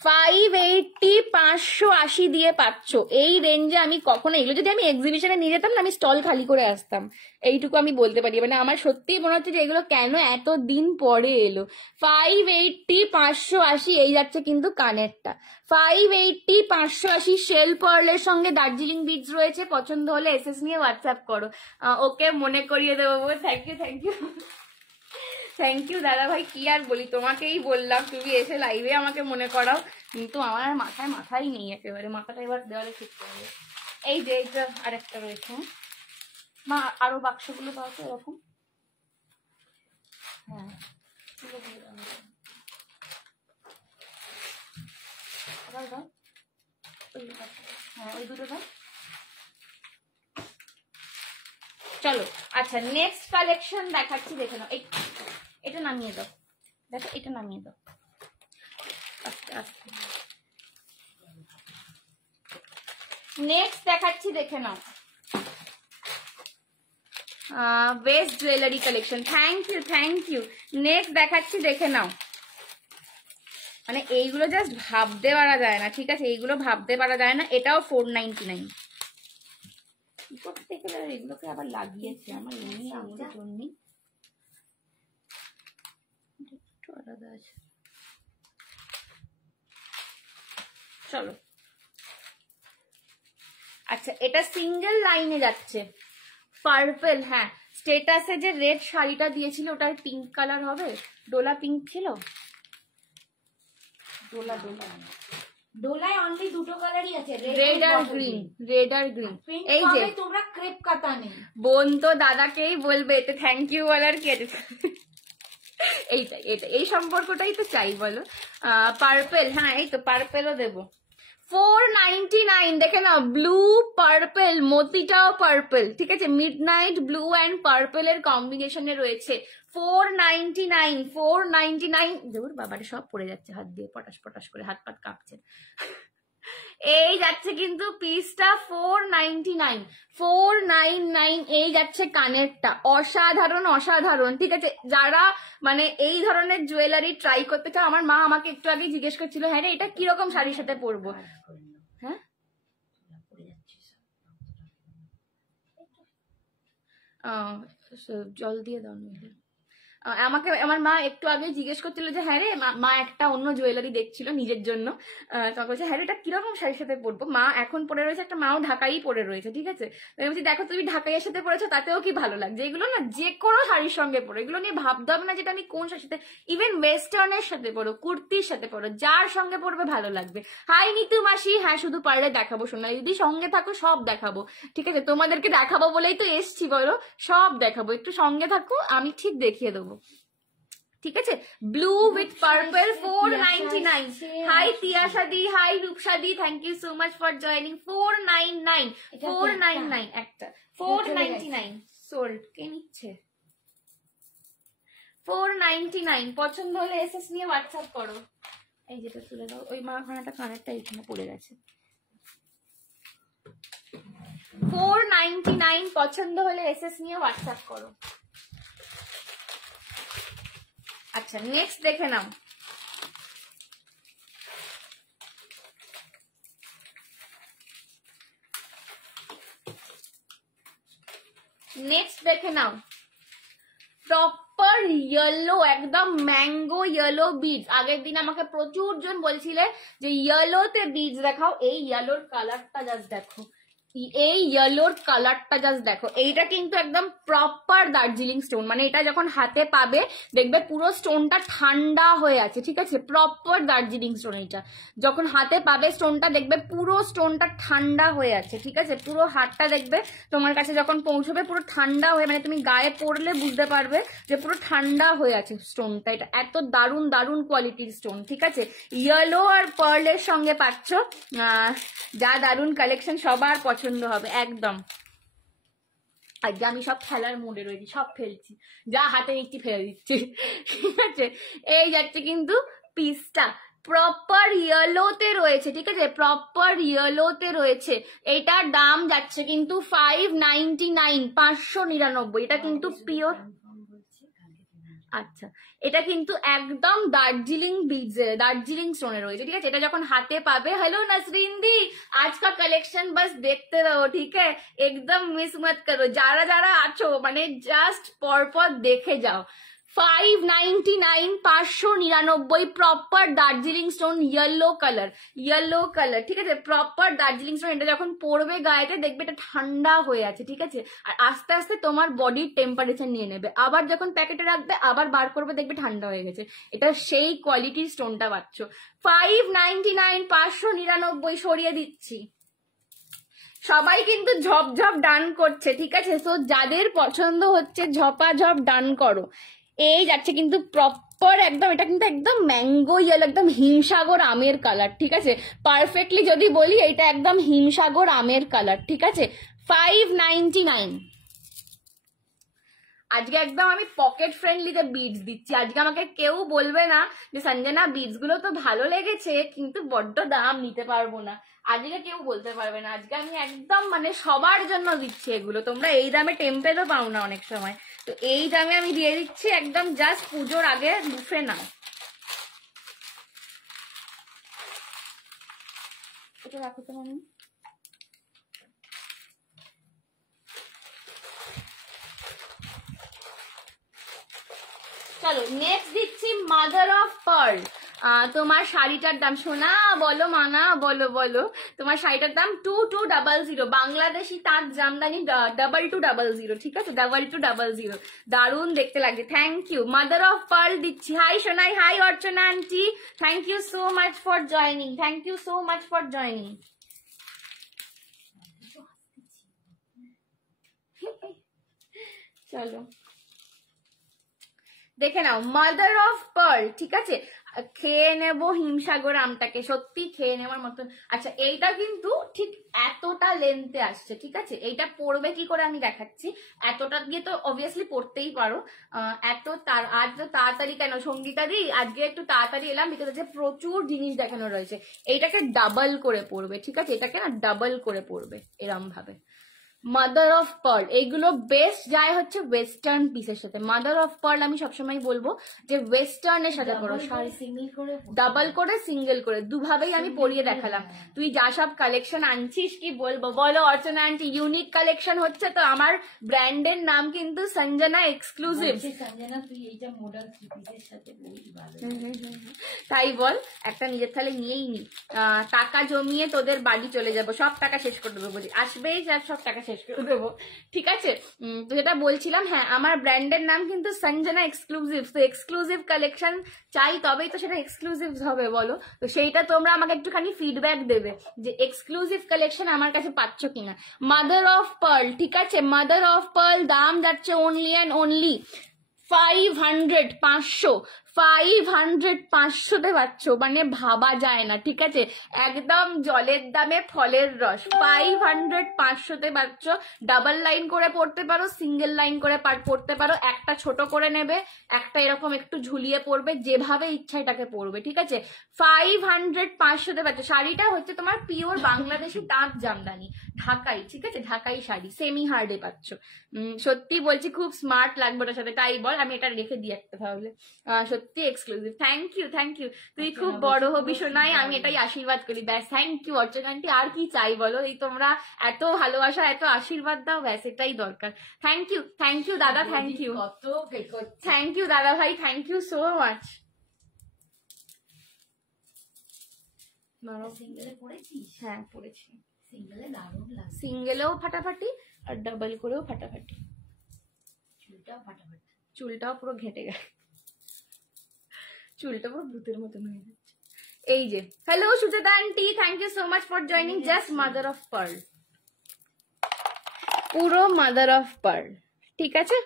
580, 580 দিয়ে পাচ্ছ। এই রেঞ্জে আমি কখনো, এগুলো যদি আমি এক্সিবিশনে নিয়ে যেতাম না, আমি স্টল খালি করে আসতাম, এইটুকু আমি বলতে পারি। মানে আমার সত্যিই মনে হচ্ছে যে এগুলো কেন এত দিন পরে এলো। 580, 580 এই যাচ্ছে কিন্তু কানেরটা। 580, 580 শেল পার্লের সঙ্গে দার্জিলিং বিডস রয়েছে। পছন্দ হলে এসএস নিয়ে হোয়াটসঅ্যাপ করো। ওকে, মনে করিয়ে দেবো। থ্যাংক ইউ থ্যাংক ইউ দাদা ভাই, কি আর বলি, তোমাকেই বললাম তুমি এসে লাইভে আমাকে মনে করাও, কিন্তু আমার আর মাথায় নেই একেবারে, মাথাটা এবার দেওয়ালে ঠিক করবে। এই যে এইটা আরেকটা রয়েছে মা, আরো বাক্সগুলো পাও তো এরকম? হ্যাঁ হ্যাঁ ওই দুটো দাও। চলো আচ্ছা নেক্সট কালেকশন দেখাচ্ছি, দেখে নাও। এটা নামিয়ে দাও, দেখো এটা নামিয়ে দাও আস্তে আস্তে। নেক্সট দেখাচ্ছি, দেখে নাও। Best jewellery collection, thank you. Next দেখাচ্ছি, দেখে নাও। মানে এইগুলো জাস্ট ভাবতে পারা যায় না, ঠিক আছে, এইগুলো ভাবতে পারা যায় না। এটাও 499। করতে গেলে এগুলোকে আবার লাগিয়েছে আমার এমনি আঙুলের জন্য, একটু আলাদা আছে। চলো আচ্ছা, এটা সিঙ্গেল লাইনে যাচ্ছে, পার্পল। হ্যাঁ, স্টেটাসে যে রেড শাড়িটা দিয়েছিল ওটার পিঙ্ক কালার হবে, ডোলা পিঙ্ক ছিল, ডোলায় অনলি দুটো কালারই আছে, রেড আর গ্রিন। এই যে তোমরা ক্রেপ কাটা নেই, বোন তো দাদাকেই বলবে, এতে থ্যাংক ইউ বলার কি আছে? এইটাই এই সম্পর্কটাই তো চাই বলো। পার্পল, হ্যাঁ এই তো পার্পেলও দেবো। 499 দেখে নাও, ব্লু পার্পল, মতিটাও পার্পল, ঠিক আছে, মিডনাইট ব্লু অ্যান্ড পার্পল এর কম্বিনেশনে রয়েছে। 499 জোর বাবারে সব পড়ে যাচ্ছে হাত দিয়ে, পটাশ পটাশ করে হাত পাত কাঁপছে। এই যাচ্ছে কিন্তু পিসটা 499। এই যাচ্ছে কানেরটা, অসাধারণ, ঠিক আছে। যারা মানে এই ধরনের জুয়েলারি ট্রাই করতে চাও, আমার মা আমাকে একটু আগে জিজ্ঞেস করছিল, হ্যাঁ রে এটা কিরকম শাড়ির সাথে পরবো। হ্যাঁ জল দিয়ে দাও নইলে। আমাকে আমার মা একটু আগে জিজ্ঞেস করছিল যে হ্যাঁ রে, মা একটা অন্য জুয়েলারি দেখছিল নিজের জন্য, তখন বলছে হ্যাঁ রে এটা কিরকম শাড়ির সাথে পরবো। মা এখন পরে রয়েছে একটা, মাও ঢাকাই পরে রয়েছে, ঠিক আছে। আমি বলছি দেখো তুমি ঢাকাইয়ের সাথে পরেছো তাতেও কি ভালো লাগছে, এগুলো না যে কোনো শাড়ির সঙ্গে পরো, এগুলো নিয়ে ভাবতে হবে না যেটা আমি কোন শাড়ির সাথে, ইভেন ওয়েস্টার্নের সাথে পরো, কুর্তির সাথে পরো, যার সঙ্গে পরবে ভালো লাগবে। হাই নিতু মাসি, হ্যাঁ শুধু পারলে দেখাবো, শোনা যদি সঙ্গে থাকো সব দেখাবো, ঠিক আছে, তোমাদেরকে দেখাবো বলেই তো এসছি বলো, সব দেখাবো, একটু সঙ্গে থাকো আমি ঠিক দেখিয়ে দেবো, ঠিক আছে। Blue with purple 499। হাই তিয়াশাদি, হাই রূপসাদি, thank you so much for joining. 499 একটা 499 সোল্ড। কে নিচ্ছে? 499 পছন্দ হলে এসএস নিয়ে হোয়াটসঅ্যাপ করো। এই যেটা তুলে দাও, ওই মাখানাটা কানেরটা এইখানে পড়ে গেছে। 499 পছন্দ হলে এসএস নিয়ে হোয়াটসঅ্যাপ করো। আচ্ছা নেক্সট দেখে নাও। নেক্সট দেখে নাও, প্রপার ইয়েলো, একদম ম্যাঙ্গো ইয়েলো বিডস। আগের দিন আমাকে প্রচুর জন বলছিলে যে ইয়েলোতে বিডস দেখাও, এই ইয়েলোর কালারটা জাস্ট দেখো, এই ইয়েলোর কালারটা জাস্ট দেখো। এইটা কিন্তু একদম প্রপার দার্জিলিং স্টোন, মানে এটা যখন হাতে পাবে দেখবে পুরো স্টোনটা ঠান্ডা হয়ে আছে, ঠিক আছে, প্রপার দার্জিলিং স্টোন। এইটা যখন হাতে পাবে স্টোনটা দেখবে পুরো স্টোনটা ঠান্ডা হয়ে আছে, ঠিক আছে, পুরো হাতটা দেখবে তোমার কাছে যখন পৌঁছবে পুরো ঠান্ডা হয়ে, মানে তুমি গায়ে পরলে বুঝতে পারবে যে পুরো ঠান্ডা হয়ে আছে স্টোনটা। এটা এত দারুণ কোয়ালিটির স্টোন, ঠিক আছে। ইয়েলো আর পার্লের সঙ্গে পাচ্ছ, যা দারুণ কালেকশন, সবার পছন্দ হবে একদম। আজকে আমি সব খেলার মুডে রয়েছি, সব ফেলছি, যা হাতে নিচ্ছি ফেলে দিচ্ছি, ঠিক আছে। এই যাচ্ছে কিন্তু পিসটা প্রপার ইয়েলোতে রয়েছে, ঠিক আছে, প্রপার ইয়েলোতে রয়েছে। এটার দাম যাচ্ছে কিন্তু 599, 599। এটা কিন্তু পিওর, আচ্ছা এটা কিন্তু একদম দার্জিলিং বিডস, দার্জিলিং স্টোনে রয়েছে, ঠিক আছে। এটা যখন হাতে পাবে, হ্যালো नसरीन दी, आज का कलेक्शन बस देखते रहो, ठीक है, एकदम मिस मत करो। যারা যারা আছো মানে জাস্ট পরপর দেখে যাও। 599, 599 proper Darjeeling stone yellow colour, ঠিক আছে? Proper Darjeeling stone. এটা যখন পড়বে গায়েতে দেখবে এটা ঠান্ডা হয়ে আছে, ঠিক আছে? আর আস্তে আস্তে তোমার বডির টেম্পারেচার নিয়ে নেবে, আবার যখন প্যাকেটে রাখবে আবার বার করবে দেখবে ঠান্ডা হয়ে গেছে। এটা সেই কোয়ালিটির স্টোনটা পাচ্ছ। 599, 599 সরিয়ে দিচ্ছি। সবাই কিন্তু ঝপঝপ ডান করছে, ঠিক আছে? তো যাদের পছন্দ হচ্ছে ঝপাঝপ ডান করো। এই যাচ্ছে কিন্তু প্রপার একদম, এটা কিন্তু একদম ম্যাঙ্গো ইয়েলো, একদম হিমসাগর আমের কালার, ঠিক আছে? পারফেক্টলি যদি বলি এটা একদম হিমসাগর আমের কালার, ঠিক আছে? 599। আজকে একদম আমি পকেট ফ্রেন্ডলিতে বিডস দিচ্ছি। আজকে আমাকে কেউ বলবে না যে সঞ্জনা বিডস গুলো তো ভালো লেগেছে কিন্তু বড্ড দাম, নিতে পারবো না। আজকে কেউ বলতে পারবে না। আজকে আমি একদম মানে সবার জন্য দিচ্ছি এগুলো। তোমরা এই দামে টেম্পেলও পাও না অনেক সময়, তো এই দামে আমি দিয়ে দিচ্ছি একদম। জাস্ট পুজোর আগে লুফে নাও। এটা রাখো তো আমি। চলো নেক্সট দিচ্ছি মাদার অফ পার্ল। তোমার শাড়িটার দাম, সোনা বলো, মানা বলো, তোমার শাড়িটার দাম 2200, বাংলাদেশি তাঁত জামদানি 2200, ঠিক আছে? 2200, দারুণ দেখতে লাগছে। Thank you. Mother of pearl দিচ্ছি। Hi Sonai, hi Archana aunty, thank you so much for joining, thank you so much for joining. চলো দেখে নাও মাদার অফ পার্ল, ঠিক আছে? খেয়ে নেবো হিমসাগর আমটাকে, সত্যি খেয়ে নেওয়ার মতন। আচ্ছা এইটা কিন্তু ঠিক এতটা লেন্থে আসছে, ঠিক আছে? এইটা পড়বে কি করে আমি দেখাচ্ছি। এতটা দিয়ে তো অবভিয়াসলি পড়তেই পারো। আজ তো তাড়াতাড়ি কেন সঙ্গীতা দি, আজকে একটু তাড়াতাড়ি এলাম বিকজ আজকে প্রচুর জিনিস দেখানো রয়েছে। এইটাকে ডাবল করে পড়বে, ঠিক আছে? এটাকে না ডাবল করে পড়বে এরম ভাবে। মাদার অফ পার্ল এইগুলো বেস্ট যায় হচ্ছে ওয়েস্টার্ন পিসের সাথে। মাদার অফ পার্ল আমি সবসময় বলবো যে ওয়েস্টার্নের সাথে করো। ডাবল করে সিঙ্গেল করে দুভাবেই আমি পরিয়ে দেখালাম। তুই যা সব কালেকশন আনছিস কি বলবো বলো অর্চনা আন্টি, ইউনিক কালেকশন হচ্ছে তো। আমার ব্র্যান্ডের নাম কিন্তু সঞ্জনা এক্সক্লুসিভ। তাই বল, একটা নিজের থালে নিয়েই নি। টাকা জমিয়ে তোদের বাড়ি চলে যাব, সব টাকা শেষ করে দেবো, বলি আসবেই যার সব টাকা শেষ করে দেবো, ঠিক আছে? তো যেটা বলছিলাম, হ্যাঁ আমার ব্র্যান্ডের নাম কিন্তু সঞ্জনা এক্সক্লুসিভ। তো এক্সক্লুসিভ কালেকশন চাই তবেই তো সেটা এক্সক্লুসিভ হবে, বলো? তো সেইটা তোমরা আমাকে একটুখানি ফিডব্যাক দেবে যে এক্সক্লুসিভ কালেকশন আমার কাছে পাচ্ছ কিনা। মাদার অফ পার্ল, ঠিক আছে? মাদার অফ পার্ল দাম যাচ্ছে অনলি অ্যান্ড অনলি 500, 500 পাচ্ছ, মানে ভাবা যায় না, ঠিক আছে? একদম জলের দামে ফলের রস। 500, 500 পাচ্ছ। ডাবল লাইন করে পড়তে পারো, সিঙ্গেল লাইন করে পড়তে পারো, একটা ছোট করে নেবে, একটা এরকম একটু ঝুলিয়ে পড়বে, যেভাবে ইচ্ছা এটাকে পড়বে, ঠিক আছে? 500, 500 পাচ্ছ। শাড়িটা হচ্ছে তোমার পিওর বাংলাদেশি তাঁত জামদানি, ঢাকাই, ঠিক আছে? ঢাকাই শাড়ি, সেমি হার্ডে পাচ্ছ। সত্যি বলছি খুব স্মার্ট লাগবে ওটার সাথে, তাই বল। আমি এটা রেখে দিই একটা তাহলে। সত্যি exclusive. Thank you, thank you. তুই খুব বড় হবি শোনাই, আমি এটাই আশীর্বাদ করি, ব্যাস। থ্যাংক ইউ অর্চনা আন্টি, আর কি চাই বলো? এই তোমরা এত ভালোবাসা, এত আশীর্বাদ দাও, ব্যাস এটাই দরকার। থ্যাংক ইউ, থ্যাংক ইউ দাদা, থ্যাংক ইউ, থ্যাংক ইউ দাদা ভাই, থ্যাংক ইউ সো মাচ। হ্যাঁ পড়েছি, সিঙ্গেলেও ফাটাফাটি আর ডাবল করেও ফাটাফাটি। চুলটাও পুরো ঘেটে গেছে, চুলটা পুরো ভূতের মতন হয়ে যাচ্ছে। এই যে hello Sujata aunty, thank you so much for joining. Just mother of pearl, পুরো মাদার অফ পার্ল, ঠিক আছে?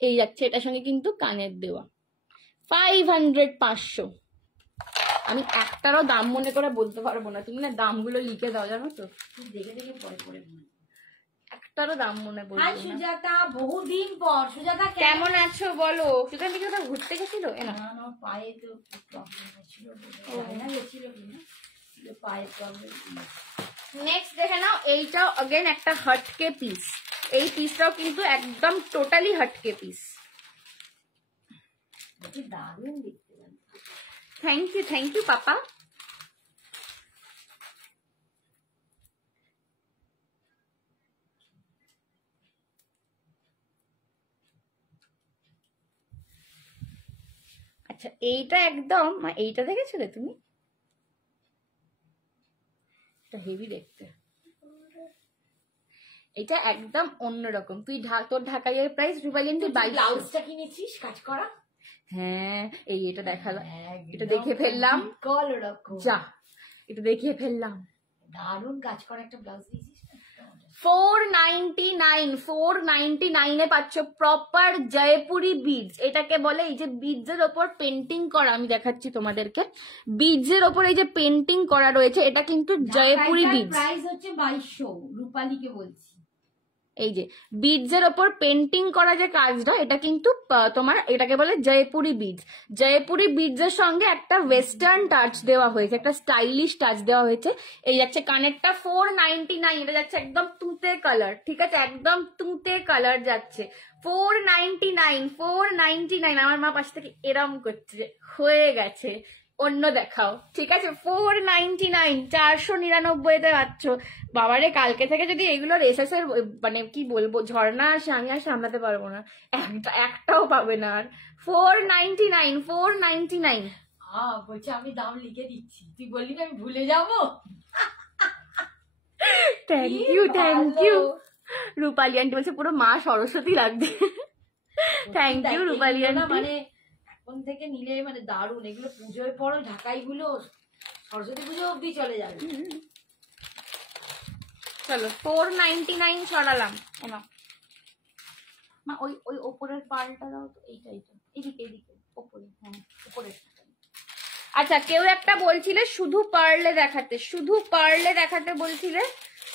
এই যাচ্ছে এটার সঙ্গে কিন্তু কানের দেওয়া। 500, 500। আমি একটারও দাম মনে করে বলতে পারবো না, তুমি না দামগুলো লিখে দাও, জানো তো? দেখে দেখে পরে পরে একটারও দাম মনে বলবো না। সুজাতা বহুদিন পর, সুজাতা কেমন আছো বলো? সুজাতা কি কোথাও ঘুরতে গেছিল? না পায়ে তো প্রবলেম হয়েছিল, পায়ে প্রবলেম। নেক্সট দেখে নাও, এইটাও अगेन একটা হটকে পিস। এই পিসটাও কিন্তু একদম টোটালি হটকে পিস। দারুণ দেখতে। থ্যাংক ইউ পাপা। আচ্ছা এইটা একদম, এইটা দেখেছিলে তুমি, এটা হেভি দেখতে, এটা একদম অন্যরকম। তুই তোর ঢাকাইয়ের প্রাইস রুপালিয়ান তুই 2200। ব্লাউজটা কিনেছিস কাজ করা? হ্যাঁ এই এটা দেখালাম, এটা দেখে ফেললাম, যা এটা দেখিয়ে ফেললাম। দারুণ কাজ করা একটা ব্লাউজ দিয়েছিস। 499 এ পাচ্ছ প্রপার জয়পুরি বিডস। এটাকে বলে এই যে বিডস এর ওপর পেন্টিং করা, আমি দেখাচ্ছি তোমাদেরকে, বিডস এর ওপর এই যে পেন্টিং করা রয়েছে, এটা কিন্তু জয়পুরি বিডস। প্রাইস হচ্ছে 2200, রূপালীকে বলছি। এই যে বিডস এর ওপর পেন্টিং করা যে কাজটা, এটা কিন্তু তোমার এটাকে বলে জয়পুরি বিডস। জয়পুরি বিডস এর সঙ্গে একটা ওয়েস্টার্ন টাচ দেওয়া হয়েছে, একটা স্টাইলিশ টাচ দেওয়া হয়েছে। এই যাচ্ছে কানেরটা 499, এটা যাচ্ছে একদম তুঁতে কালার, ঠিক আছে, একদম তুঁতে কালার যাচ্ছে 499। আমার মা পাশ থেকে এরম করছে, হয়ে গেছে, অন্য দেখাও, ঠিক আছে। 499, 499-তে পাচ্ছ। বাবারে কালকে থেকে যদি এগুলোর এসএস এর মানে কি বলবো ঝর্ণা আসে, আমি আর সামলাতে পারবো না, একটাও পাবে না আর। 499। বলছি আমি দাম লিখে দিচ্ছি, তুই বললি না আমি ভুলে যাবো। থ্যাংক ইউ রূপালী আন্টি বলছে পুরো মা সরস্বতী লাগছে। Thank you Rupali aunty. মানে এখন থেকে নিলে মানে দারুণ, এগুলো পুজোয় পরো, ঢাকাই গুলো সরস্বতী পুজো অব্দি চলে যাবে। চলো 499 সরালাম। মা ওই ওই ওপরের পালটা দাও তো, এইটা এদিকে ওপরে, হ্যাঁ ওপরে। আচ্ছা কেউ একটা বলছিলে শুধু পার্লে দেখাতে বলছিলে,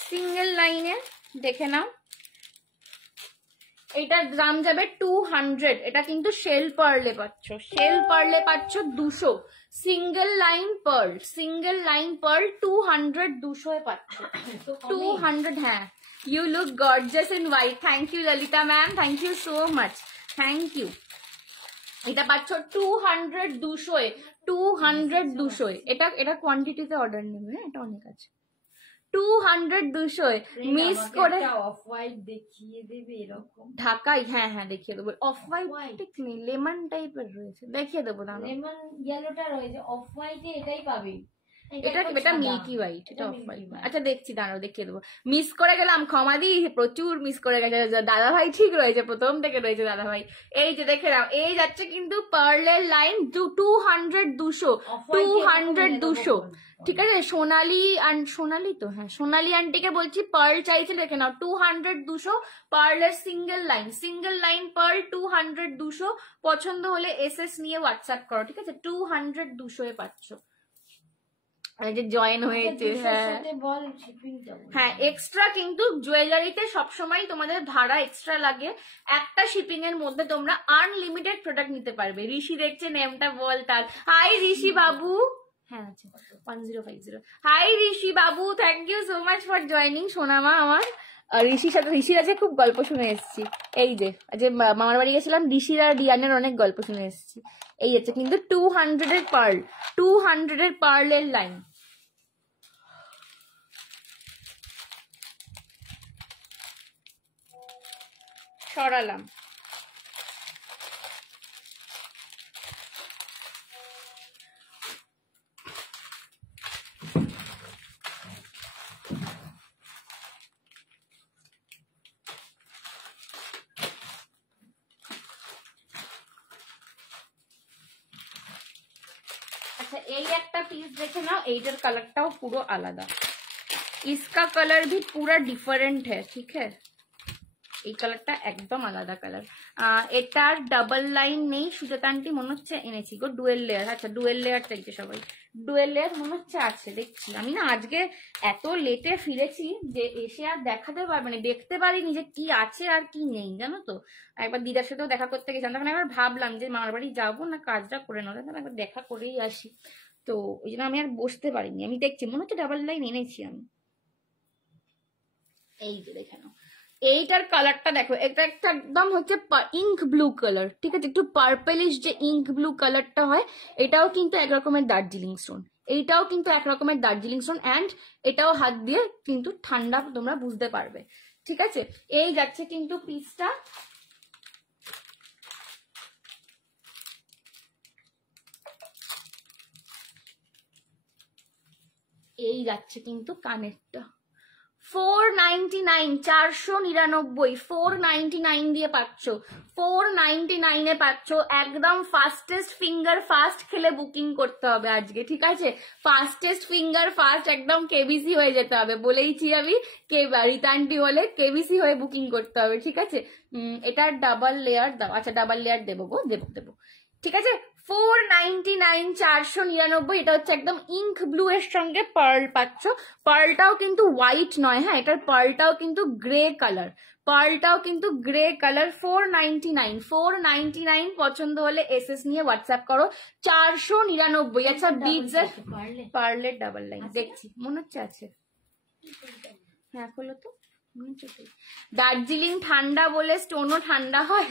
সিঙ্গেল লাইনে দেখে নাও। এটার দাম যাবে 200, এটা কিন্তু শেল পার্লে পাচ্ছ, 200। সিঙ্গেল লাইন পার্ল 200 এ পাচ্ছ, 200। হ্যাঁ, you look gorgeous in white. Thank you Lalita ma'am, thank you so much, thank you. এটা পাচ্ছ 200 এ। এটা কোয়ান্টিটিতে অর্ডার নেবে, এটা অনেক আছে। 200 মিস করে অফ হোয়াইট দেখিয়ে দেবে এরকম ঢাকাই। হ্যাঁ দেখিয়ে দেবো। অফ হোয়াইট ঠিক নেই, লেমন টাইপের রয়েছে, দেখিয়ে দেবো না। লেমন ইয়েলোটা রয়েছে, অফ হোয়াইটে এটাই পাবে। এটা মিল্কি হোয়াইট, এটা অফ হোয়াইট। আচ্ছা দেখছি, দাঁড়াও দেখিয়ে দেবো। মিস করে গেলাম, ক্ষমা দি, প্রচুর মিস করে গেছে। দাদা ভাই ঠিক রয়েছে, প্রথম থেকে রয়েছে দাদা ভাই। এই যে দেখে নাও, এই যাচ্ছে কিন্তু পার্লের লাইন 200, ঠিক আছে। সোনালি তো, হ্যাঁ সোনালি আন্টিকে বলছি পার্ল চাইছে, দেখে নাও 200 পার্লের সিঙ্গেল লাইন পার্ল 200। পছন্দ হলে এসএস নিয়ে হোয়াটসঅ্যাপ করো, ঠিক আছে। 200 এ পাচ্ছ। যে জয়েন হয়েছে, হ্যাঁ এক্সট্রা কিন্তু জুয়েলারিতে সবসময় তোমাদের ভাড়া এক্সট্রা লাগে। একটা শিপিং এর মধ্যে তোমরা আনলিমিটেড প্রোডাক্ট নিতে পারবে। ঋষি দেখছে, নেমটা বল তার। হাই ঋষি বাবু, হ্যাঁ আছে 1050। হাই ঋষি বাবু, thank you so much for joining সোনামা আমার। ঋষির আছে খুব গল্প শুনে এসেছি। এই যে মামার বাড়ি গেছিলাম, ঋষির আর রিয়ানের অনেক গল্প শুনে এসেছি। এই হচ্ছে কিন্তু 200 এর পার্লের লাইন। সরালাম। আচ্ছা এই একটা পিস দেখে নাও, এইটার কালারটাও পুরো আলাদা। इसका कलर भी पूरा डिफरेंट है, ठीक है। এই কালারটা একদম আলাদা কালার। এটার ডাবল লাইন নেই, সুজাতা আন্টি মনে হচ্ছে এনেছি গো, ডুয়েল লেয়ার। আচ্ছা ডুয়েল লেয়ার চাইছে সবাই, ডুয়েল লেয়ার মনে হচ্ছে আছে, দেখছি আমি না আজকে এত লেটে ফিরেছি যে এসে আর দেখাতে পারবে না, দেখতে পারিনি যে কি আছে আর কি নেই, জানো তো। একবার দিদার সাথেও দেখা করতে গেছিলাম, তখন একবার ভাবলাম যে মামার বাড়ি যাবো না কাজটা করে নেবো, তখন একবার দেখা করেই আসি। তো ওই জন্য আমি আর বসতে পারিনি, আমি দেখছি মনে হচ্ছে ডাবল লাইন এনেছি আমি। এই যে দেখে নাও, এইটার কালারটা দেখো, এটা একটা একদম হচ্ছে ইঙ্ক ব্লু কালার, ঠিক আছে, একটু পার্পলিশ যে ইঙ্ক ব্লু কালারটা হয়, এটাও কিন্তু একরকমের দার্জিলিং স্টোন, এইটাও কিন্তু একরকমের দার্জিলিং স্টোন। অ্যান্ড এটাও হাত দিয়ে কিন্তু ঠান্ডা তোমরা বুঝতে পারবে, ঠিক আছে। এই যাচ্ছে কিন্তু পিসটা। এই যাচ্ছে কিন্তু কানেরটা 499, 499, 499 দিয়ে পাচ্ছ, 499 পাচ্ছ। একদম ফাস্টেস্ট ফিঙ্গার ফাস্ট খেলে বুকিং করতে হবে আজকে, ঠিক আছে? ফাস্টেস্ট ফিঙ্গার ফাস্ট, একদম কেবিসি হয়ে যেতে হবে, বলেইছি আমি। রিটার্নটি হলে কেবিসি হয়ে বুকিং করতে হবে, ঠিক আছে? এটার ডাবল লেয়ার দাও। আচ্ছা ডাবল লেয়ার দেবো গো, দেবো, ঠিক আছে। 499, 499। এটা হচ্ছে একদম ইঙ্ক ব্লু এর সঙ্গে পার্ল পাচ্ছ। পার্লটাও কিন্তু হোয়াইট নয়, হ্যাঁ, এটার পার্লটাও কিন্তু গ্রে কালার, পার্লটাও কিন্তু গ্রে কালার। 499, 499 পছন্দ হলে এসএস নিয়ে হোয়াটসঅ্যাপ করো। 499। আচ্ছা বিডস এর পার্লের ডাবল লাইন দেখছি, মনে হচ্ছে আছে, হ্যাঁ খোলো তো। দার্জিলিং ঠান্ডা বলে স্টোনও ঠান্ডা হয়।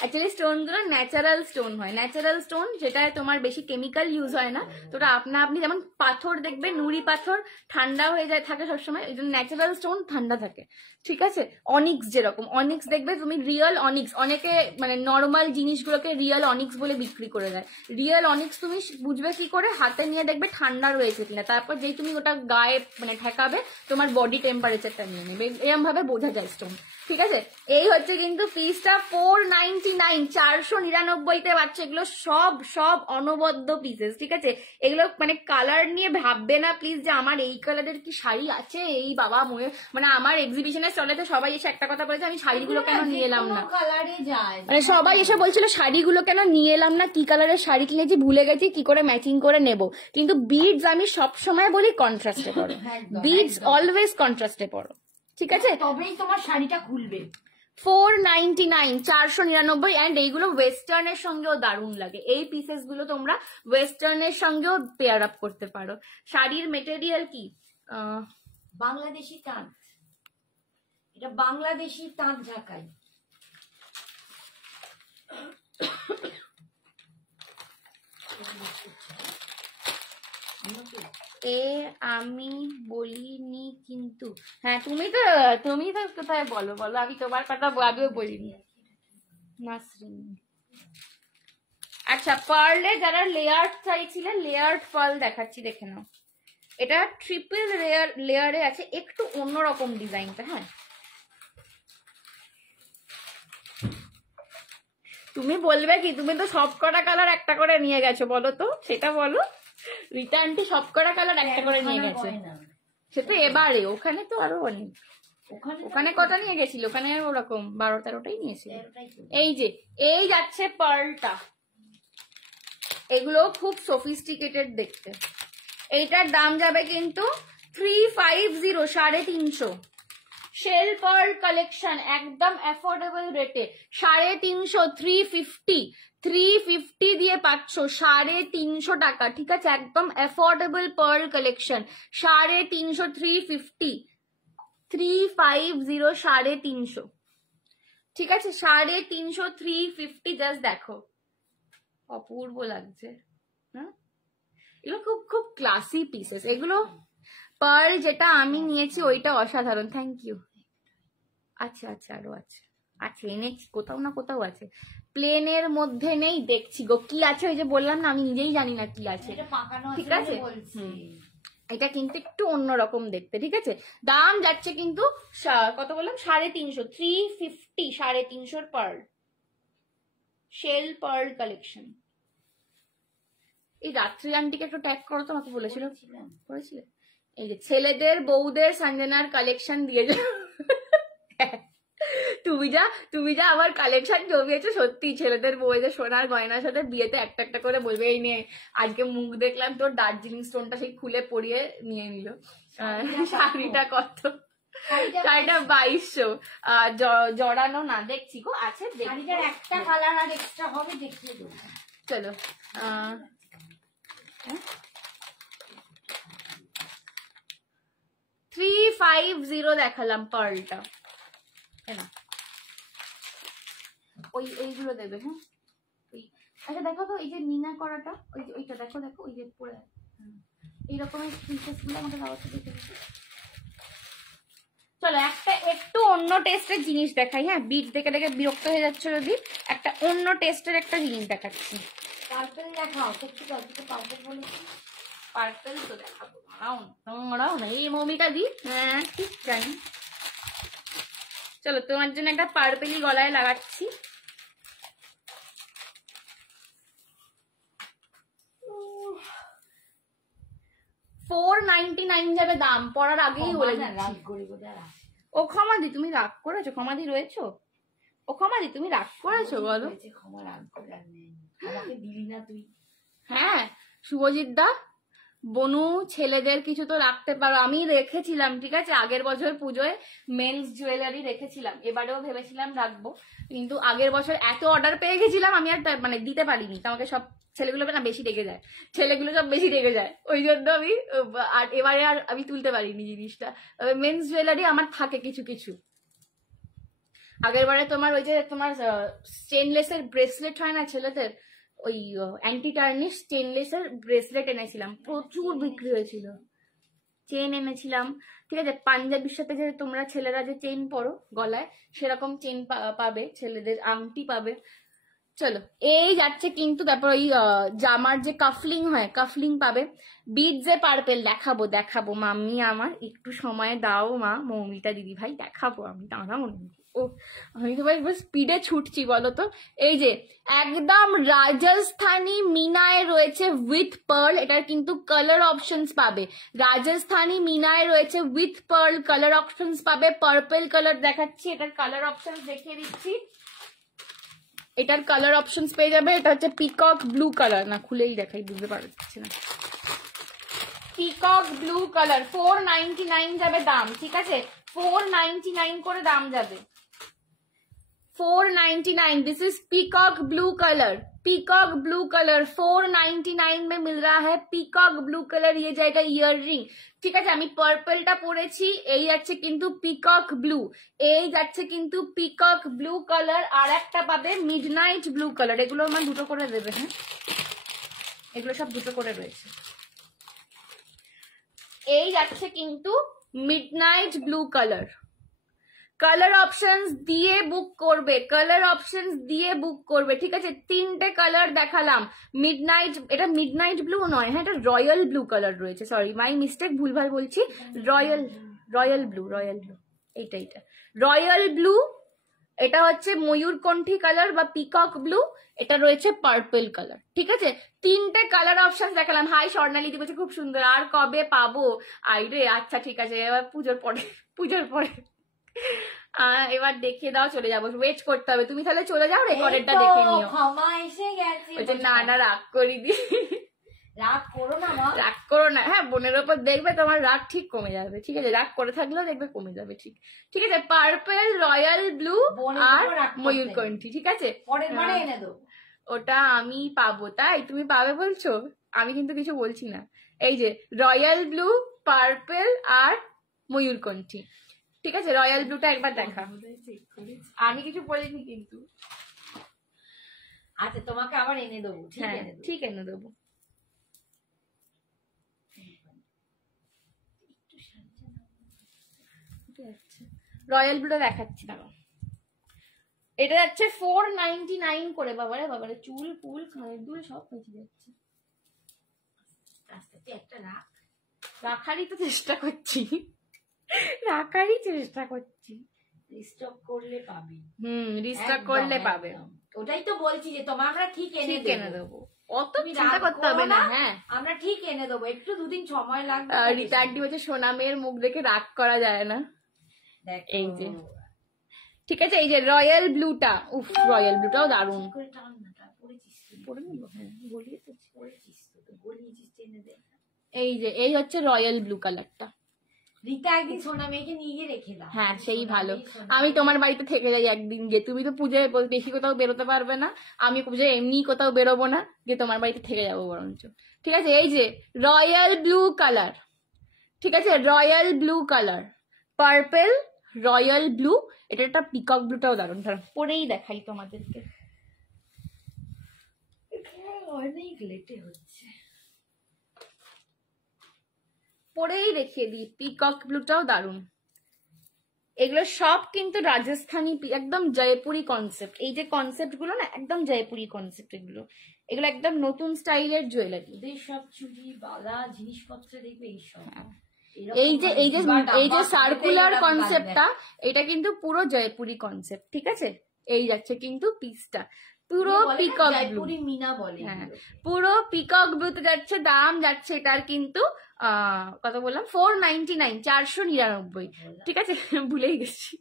অ্যাকচুয়ালি স্টোন গুলো ন্যাচারাল স্টোন হয়, ন্যাচারাল স্টোন, যেটায় তোমার বেশি কেমিক্যাল ইউজ হয় না। তো ওটা আপনি যেমন পাথর দেখবে, নুড়ি পাথর ঠান্ডা হয়ে যায় থাকে সবসময়, ওই জন্য ন্যাচারাল স্টোন ঠান্ডা থাকে, ঠিক আছে? অনিক্স যেরকম, অনিক্স দেখবে তুমি রিয়েল অনিক্স, অনেকে মানে নর্মাল জিনিসগুলোকে রিয়েল অনিক্স বলে বিক্রি করে দেয়। রিয়েল অনিক্স তুমি বুঝবে কি করে? হাতে নিয়ে দেখবে ঠান্ডা রয়েছে কিনা, তারপর যেই তুমি ওটা গায়ে মানে ঠেকাবে তোমার বডি টেম্পারেচারটা নিয়ে নেবে, এরকম ভাবে বোঝা যায় স্টোন, ঠিক আছে? এই হচ্ছে কিন্তু পিসটা 499, 499 পাচ্ছে। এগুলো সব অনবদ্য পিসেস, ঠিক আছে? এগুলো মানে কালার নিয়ে ভাববে না প্লিজ যে আমার এই কালারের কি শাড়ি আছে, এই বাবা মানে আমার এক্সিবিশনের স্টলেতে সবাই এসে একটা কথা বলেছে, আমি শাড়িগুলো কেন নিয়ে এলাম না, মানে সবাই এসে বলছিল শাড়িগুলো কেন নিয়ে এলাম না, কি কালারের শাড়ি কিনেছি ভুলে গেছি, কি করে ম্যাচিং করে নেব। কিন্তু বিডস আমি সবসময় বলি কন্ট্রাস্টে পড়ো, বিডস অলওয়েজ কন্ট্রাস্টে পড়ো, ঠিক আছে? তবেই তোমার শাড়িটা খুলবে। 499, 499। অ্যান্ড এইগুলো ওয়েস্টার্নের সঙ্গেও দারুণ লাগে। এই পিসেস গুলো তোমরা ওয়েস্টার্নের সঙ্গেও পেয়ার আপ করতে পারো। শাড়ির মেটেরিয়াল কি? বাংলাদেশি তাঁত, এটা বাংলাদেশি তাঁত ঢাকাই। আমি বলিনি কিন্তু, হ্যাঁ তুমি তো কোথায় বলো, আমি তোমার কথা আমিও বলিনি। নাসরিন, আচ্ছা পার্লে যারা লেয়ার চাইছিলে, লেয়ার্ড পার্ল দেখাচ্ছি, দেখে নাও। এটা ট্রিপল লেয়ারে আছে, একটু অন্যরকম ডিজাইনটা, হ্যাঁ। তুমি বলবে কি, তুমি তো সব কটা কালার একটা করে নিয়ে গেছো, বলো তো, সেটা বলো। রিটার্নটি সব কটা কালার একটা করে নিয়ে গেছে, সেটা এবারে। ওখানে তো আরো অনেক, ওখানে কটা নিয়ে গেছিল, ওখানে ওরকম 12-13টাই নিয়েছিল। এই যাচ্ছে পার্লটা, এগুলো খুব সফিস্টিকেটেড দেখতে। এইটার দাম যাবে কিন্তু 350, 350। শেল পার্ল কালেকশন একদম অ্যাফোর্ডেবল রেটে, 350, 350 দিয়ে পাচ্ছ, 350 টাকা, ঠিক আছে? একদম অ্যাফোর্ডেবল পার্ল কালেকশন, 350, 350, 350, 350, ঠিক আছে? 350, 350, জাস্ট দেখো, অপূর্ব লাগছে। হ্যাঁ, এগুলো খুব ক্লাসি পিসেস এগুলো। পার্ল যেটা আমি নিয়েছি ওইটা অসাধারণ, থ্যাংক ইউ। আচ্ছা আরো আছে, এনেছি কোথাও না কোথাও আছে, প্লেনের মধ্যে নেই, দেখছি গো কি আছে। ওই যে বললাম না, আমি নিজেই জানি না কি আছে, ঠিক আছে? এটা কিন্তু একটু অন্যরকম দেখতে, ঠিক আছে? দাম যাচ্ছে কিন্তু কত বললাম, 350, 350, 350 পার্ল, শেল পার্ল কালেকশন। এই রাত্রি আন্টিকে একটু ট্যাগ করো, তোমাকে বলেছিল, করেছিলে? এই যে ছেলেদের বউদের সঞ্জনার কালেকশন দিয়েছে। তুমি যা আমার কালেকশন জমিয়েছো, সত্যি ছেলেদের বউদের সোনার গয়নার সাথে বিয়েতে একটা একটা করে বলবে, এই নিয়ে আজকে মুখ দেখলাম তোর দার্জিলিং স্টোনটা সেই খুলে পরিয়ে নিয়ে নিল। শাড়িটা কত? শাড়িটা 2200, জড়ানো না, দেখছি গো, আছে একটা কালার আর এক্সট্রা হবে, দেখিয়ে দেবো। চলো 350 দেখালাম পার্লটা, ওইগুলো দেবে, হ্যাঁ। আচ্ছা দেখো তো, এই যে মিনা করাটা, ওইটা দেখো, ওই যে পরে এই রকমের পিসেস গুলো আমাকে দাওয়াতে দিতে হবে। চলো একটা একটু অন্য টেস্টের জিনিস দেখাই, হ্যাঁ। বিট দেখে দেখে বিরক্ত হয়ে যাচ্ছে যদি, একটা অন্য টেস্টের একটা জিনিস দেখাচ্ছি। পার্পল দেখাও, পার্পল বলেছি। পার্পেল তো দেখাবো, দাঁড়াও না এই মৌমিতা দি। হ্যাঁ ঠিক জানি। চলো তোমার জন্য একটা পার্পেলি গলায় লাগাচ্ছি। $4.99 যাবে দাম, পড়ার আগেই বলে দিচ্ছি। ও ক্ষমাদি তুমি রাগ করেছো? ক্ষমাদি রয়েছো? ও ক্ষমাদি তুমি রাগ করেছো বলো? হ্যাঁ শুভজিৎ দা, বনু ছেলেদের কিছু তো রাখতে পারো। আমি রেখেছিলাম ঠিক আছে, আগের বছর পুজোয় মেন্স জুয়েলারি রেখেছিলাম, এবারেও ভেবেছিলাম রাখবো, কিন্তু আগের বছর এত অর্ডার পেয়ে গেছিলাম আমি আর মানে দিতে পারিনি। আমাকে সব ছেলেগুলো না বেশি রেগে যায়, ছেলেগুলো সব বেশি রেগে যায়, ওই জন্য আমি আর এবারে আর আমি তুলতে পারিনি জিনিসটা। মেন্স জুয়েলারি আমার থাকে কিছু কিছু। আগের বারে তোমার ওই যে তোমার স্টেনলেসের ব্রেসলেট হয় না ছেলেদের, ওই অ্যান্টি টার্নিশ স্টেনলেসের ব্রেসলেট এনেছিলাম, প্রচুর বিক্রি হয়েছিল। চেন এনেছিলাম ঠিক আছে, পাঞ্জাবির সাথে যে তোমরা ছেলেরা যে চেন পরো গলায় সেরকম চেন পাবে, ছেলেদের আংটি পাবে। চলো এই যাচ্ছে কিন্তু, তারপর ওই জামার যে কাফলিং হয় কাফলিং পাবে। বিট যে পার্পেল দেখাবো দেখাবো মাম্মি, আমার একটু সময় দাও মা, মৌমিতা দিদি ভাই দেখাবো আমি, দাঁড়াও ও আমি তো ভাই স্পিডে ছুটছি বলো তো। এই যে একদম রাজস্থানী মিনায় রয়েছে উইথ পার্ল, এটার কিন্তু কালার অপশনস পাবে। রাজস্থানী মিনায় রয়েছে উইথ পার্ল, কালার অপশনস পাবে। পার্পল কালার দেখাচ্ছি, এটার কালার অপশনস দেখিয়ে দিচ্ছি। এটার কালার অপশনস পেয়ে যাবে। এটা হচ্ছে পিকক ব্লু কালার, না খুলেই দেখাই বুঝতে পারছি না। পিকক ব্লু কালার, $4.99 যাবে দাম ঠিক আছে, $4.99 করে দাম যাবে। $4.99, this is peacock blue colour, peacock blue colour $4.99 में मिल रहा है। पीकॉक ब्लू कलर ये जाएगा ইয়াররিং ঠিক আছে। আমি পার্পলটা পরেছি, এই যাচ্ছে কিন্তু পিকক ব্লু, এই যাচ্ছে কিন্তু পিকক ব্লু কালার। আর একটা পাবে মিডনাইট ব্লু কালার, এগুলো আমার দুটো করে দেবে। হ্যাঁ এগুলো সব দুটো করে রয়েছে। এই যাচ্ছে কিন্তু midnight blue colour. Colour options দিয়ে বুক করবে, কালার অপশনস দিয়ে বুক করবে ঠিক আছে। তিনটে কালার দেখালাম, মিডনাইট, এটা মিডনাইট ব্লু নয়, হ্যাঁ এটা রয়্যাল ব্লু কালার রয়েছে, সরি মাই মিস্টেক, ভুলভাল বলছি। রয়্যাল ব্লু এইটা রয়্যাল ব্লু, এটা হচ্ছে ময়ূরকণ্ঠী কালার বা পিকক ব্লু, এটা রয়েছে পার্পল কালার ঠিক আছে। তিনটে কালার অপশন দেখালাম। হাই স্বর্ণালী দি বলছে খুব সুন্দর, আর কবে পাবো? আইরে আচ্ছা ঠিক আছে, এবার পুজোর পরে এবার দেখিয়ে দাও, চলে যাবো, ওয়েট করতে হবে। তুমি তাহলে চলে যাও, রেকর্ডেরটা দেখে নিও। ক্ষমা এসে গেছে। না রাগ করি দি, রাগ করো না মা, রাগ করো না। হ্যাঁ বোনের ওপর দেখবে তোমার রাগ ঠিক কমে যাবে ঠিক আছে, রাগ করে থাকলেও দেখবে কমে যাবে ঠিক আছে। পার্পল, রয়্যাল ব্লু আর ময়ূরকণ্ঠী ঠিক আছে। পরের বারে এনে দেবো। ওটা আমি পাবো, তাই তুমি পাবে বলছো, আমি কিন্তু কিছু বলছি না। এই যে রয়্যাল ব্লু, পার্পল আর ময়ূরকণ্ঠী ঠিক আছে। রয়্যাল ব্লুটা একবার দেখা, আমি কিছু বলিনি কিন্তু। আচ্ছা তোমাকে আবার এনে দেবো, ঠিক এনে দেবো। রয়্যাল ব্লুটা দেখাচ্ছি না, এটা যাচ্ছে $4.99 করে। বাবারে চুল ফুল কানের দুল সব পেঁচে যাচ্ছে। একটা রাখারই তো চেষ্টা করছি, রিস্টক করলে পাবে। রিস্টক করলে পাবে, ওটাই তো বলছি যে তোমার আমরা ঠিক এনে দেবো, অত চিন্তা করতে হবে না। হ্যাঁ আমরা ঠিক এনে দেবো, একটু দুদিন সময় লাগবে। রিতার্ডি হচ্ছে সোনা মেয়ের মুখ দেখে রাগ করা যায় না। এই যে ঠিক আছে, এই যে রয়্যাল ব্লুটা, উফ রয়্যাল ব্লুটাও দারুণ। এই যে এই হচ্ছে রয়্যাল ব্লু কালারটা। রিতা একদিন সোনা মেয়েকে নিয়ে রেখে দাও। হ্যাঁ সেই ভালো, আমি তোমার বাড়িতে থেকে যাই একদিন, যে তুমি তো পুজোয় বেশি কোথাও বেরোতে পারবে না, আমি পুজোয় এমনি কোথাও বেরোবো না, যে তোমার বাড়িতে থেকে যাবো বরঞ্চ ঠিক আছে। এই যে রয়্যাল ব্লু কালার ঠিক আছে, royal blue colour, purple, royal blue, এটা একটা পিকক ব্লুটাও দারুণ, পরেই দেখাই তোমাদেরকে। অনেক লেটে হচ্ছে, পরেই দেখিয়ে দিই। পিকক ব্লুটাও দারুণ, এগুলো সব কিন্তু রাজস্থানী একদম জয়পুরি কনসেপ্ট। এই যে কনসেপ্ট গুলো না একদম জয়পুরি কনসেপ্ট, এগুলো এগুলো একদম নতুন স্টাইলের জুয়েলারি। সব চুড়ি বালা জিনিসপত্র দেখবে এইসব। এই যে সার্কুলার কনসেপ্টটা, এটা কিন্তু পুরো জয়পুরি কনসেপ্ট, ঠিক আছে? এই যাচ্ছে কিন্তু পিসটা পুরো পিকক ব্লু, মিনা বলে, হ্যাঁ পুরো পিকক ব্লুতে যাচ্ছে। দাম যাচ্ছে এটার কিন্তু কত বললাম, 499, 499, ঠিক আছে? ভুলেই গেছি,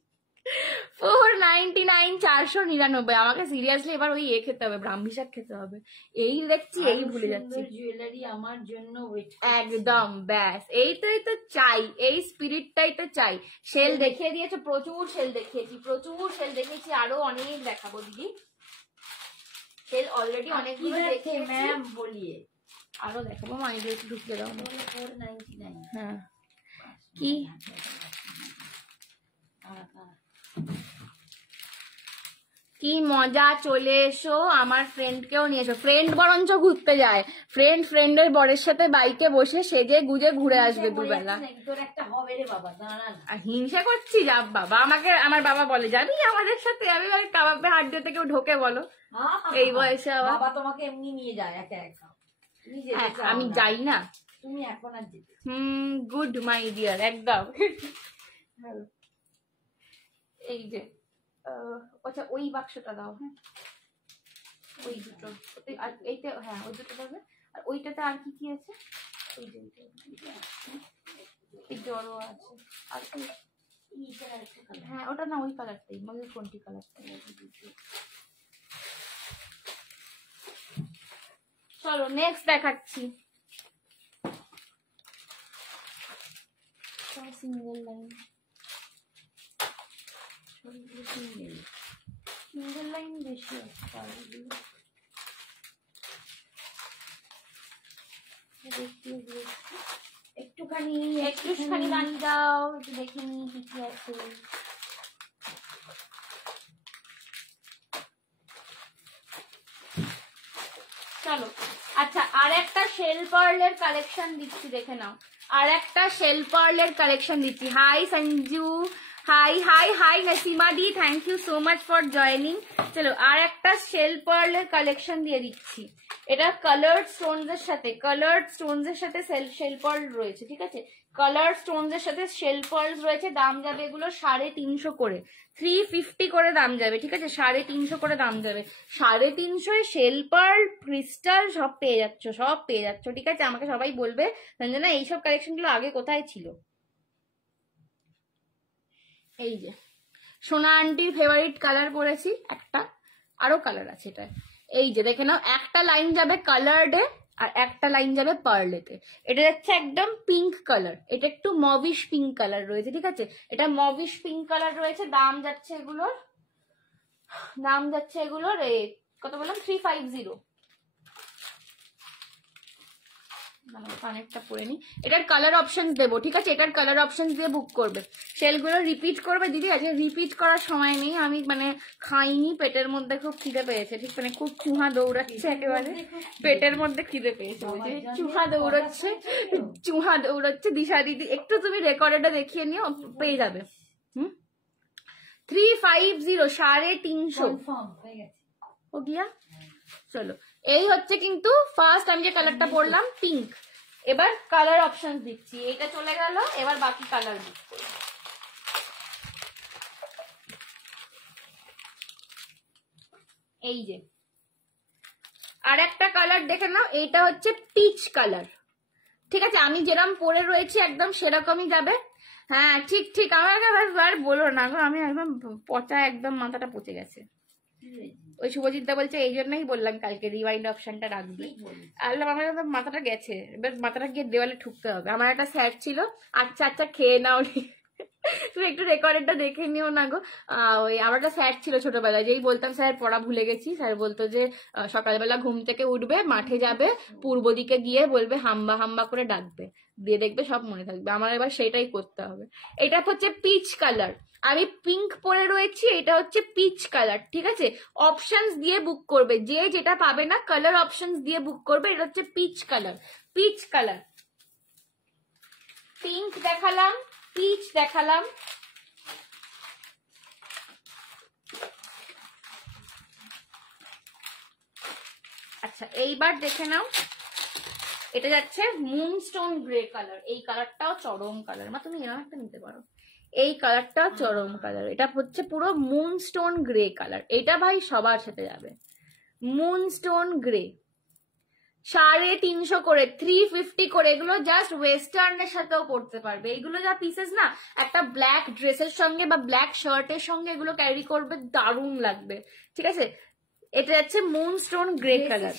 499, 499। আমাকে সিরিয়াসলি এবার ওই খেতে হবে, ব্রাহ্মী শাক খেতে হবে। এই দেখছি এই ভুলে যাচ্ছি। জুয়েলারি আমার জন্য একদম ব্যাস, এই তো চাই, এই স্পিরিটটাই তো চাই। সেল দেখিয়ে দিয়েছে, প্রচুর সেল দেখিয়েছি, আরো অনেক দেখাবো দিদি। সেল অলরেডি অনেকগুলো দেখে ম্যাম বলিয়ে আরো দেখাবো। মাইকে একটু ঢুকিয়ে দাও। 499, হ্যাঁ কি কি মজা, চলে এসো, আমার ফ্রেন্ডকেও নিয়ে এসো। ফ্রেন্ড বরঞ্চ ঘুরতে যায়, ফ্রেন্ডের বরের সাথে বাইকে বসে সেজে গুজে ঘুরে আসবে দুবেলা। হিংসা করছি? যাব বাবা, আমাকে আমার বাবা বলে যাবি আমাদের সাথে? আমি কাবাবে হাত দিতে কেউ ঢোকে বলো এই বয়সে? বাবা তোমাকে এমনি নিয়ে যায় একা একা, আমি যাই না। তুমি এখন আর যেতে। গুড মাই ডিয়ার, একদম। এই যে আচ্ছা ওই বাক্সটা দাও, হ্যাঁ ওই দুটো, আর এইটা, হ্যাঁ ওই দুটো দেবে। আর ওইটাতে আর কি কি আছে? ওই যে এই জড়ো আছে, আর হ্যাঁ ওটা না, ওই কালারটাই, ময়ূর কোনটি কালারটা? চলো নেক্সট দেখাচ্ছি। সিঙ্গেল লাইন, সিঙ্গেল লাইন বেশি আছে। একটুখানি দাঁড়িয়ে দাও, একটু দেখে নি কি কি আছে। চলো আচ্ছা, আর একটা শেল পার্লের কালেকশন দিচ্ছি, দেখে নাও। আর একটা শেল পার্লের কালেকশন দিচ্ছি। Hi Sanju, hi Nasima di, thank you so much for joining. চলো আর একটা শেল পার্লের কালেকশন দিয়ে দিচ্ছি। এটা কালার্ড স্টোনস এর সাথে শেল পার্ল রয়েছে, ঠিক আছে? কালার স্টোনস এর সাথে শেল পার্লস রয়েছে। দাম যাবে এগুলো 350 করে, 350 করে দাম যাবে, ঠিক আছে? 350 করে দাম যাবে। 350 শেল পার্ল ক্রিস্টাল সব পেয়ে যাচ্ছ, ঠিক আছে? আমাকে সবাই বলবে সঞ্জনা এইসব কালেকশন গুলো আগে কোথায় ছিল। এই যে সোনা আন্টির ফেভারিট কালার পরেছি একটা, আরো কালার আছে এটা। এই যে দেখে নাও, একটা লাইন যাবে কালার্ডে আর একটা লাইন যাবে পার্লেতে। এটা যাচ্ছে একদম পিঙ্ক কালার, এটা একটু মভিশ পিঙ্ক কালার রয়েছে, ঠিক আছে? এটা মভিশ পিঙ্ক কালার রয়েছে। দাম যাচ্ছে এগুলোর কত বললাম, 350। কানেরটা পরে নি, এটার কালার অপশন দেবো, ঠিক আছে? এটার কালার অপশন দিয়ে বুক করবে। সেলগুলো রিপিট করবে দিদি, আজকে রিপিট করার সময় নেই। আমি খাইনি, পেটের মধ্যে খুব খিদে পেয়েছে, ঠিক খুব চুহা দৌড়াচ্ছে, একেবারে পেটের মধ্যে খিদে পেয়েছে, চুহা দৌড়াচ্ছে। দিশা দিদি একটু তুমি রেকর্ডটা দেখিয়ে নিও, পেয়ে যাবে। 350, 350 ও গিয়া। চলো এই হচ্ছে কিন্তু ফার্স্ট আমি যে কালারটা পরলাম পিঙ্ক। এবার কালার অপশন দিচ্ছি, এটা চলে গেল, এবার বাকি কালার বুক করব। এই যে আর একটা কালার দেখে নাও, এইটা হচ্ছে পিচ কালার, ঠিক আছে? আমি যেরকম পরে রয়েছি একদম সেরকমই যাবে। হ্যাঁ ঠিক আমার আর বলো না গো, আমি একদম পচা, একদম মাথাটা পচে গেছে। ওই শুভজিৎদা বলছে এই জন্যই বললাম কালকে রিওয়াইন্ড অপশনটা রাখবে। আল্লাহ আমার মাথাটা গেছে, এবার মাথাটা গিয়ে দেওয়ালে ঠুকতে হবে। আমার একটা স্যার ছিল, আচ্ছা খেয়ে নাও, তুমি একটু রেকর্ডটা দেখে নিও না গো। ওই আমার একটা স্যার ছিল ছোটবেলায়, যেই বলতাম স্যার পড়া ভুলে গেছি, স্যার বলতো যে সকালবেলা ঘুম থেকে উঠবে, মাঠে যাবে, পূর্ব দিকে গিয়ে বলবে হাম্বা হাম্বা করে ডাকবে, দিয়ে দেখবে সব মনে থাকবে। আমার এবার সেটাই করতে হবে। এটা হচ্ছে পিচ কালার, আমি পিঙ্ক পরে রয়েছি, এটা হচ্ছে পিচ কালার, ঠিক আছে? অপশনস দিয়ে বুক করবে, যে যেটা পাবে না কালার অপশনস দিয়ে বুক করবে। এটা হচ্ছে পিচ কালার, পিঙ্ক দেখালাম, পিচ দেখালাম, আচ্ছা এইবার দেখে নাও, এটা যাচ্ছে মুনস্টোন গ্রে কালার। এই কালারটাও চরম কালার, মা তুমি এরকম একটা নিতে পারো। এই কালারটা চরম কালার, এটা হচ্ছে পুরো মুনস্টোন গ্রে কালার। এটা ভাই সবার সাথে যাবে, মুনস্টোন গ্রে। 350 করে, 350 করে। এগুলো জাস্ট ওয়েস্টার্নের সাথেও পড়তে পারবে। এগুলো যা পিসেস না, একটা ব্ল্যাক ড্রেসের সঙ্গে বা ব্ল্যাক শার্টের সঙ্গে এগুলো ক্যারি করবে, দারুণ লাগবে। ঠিক আছে, এটা যাচ্ছে moonstone grey colour,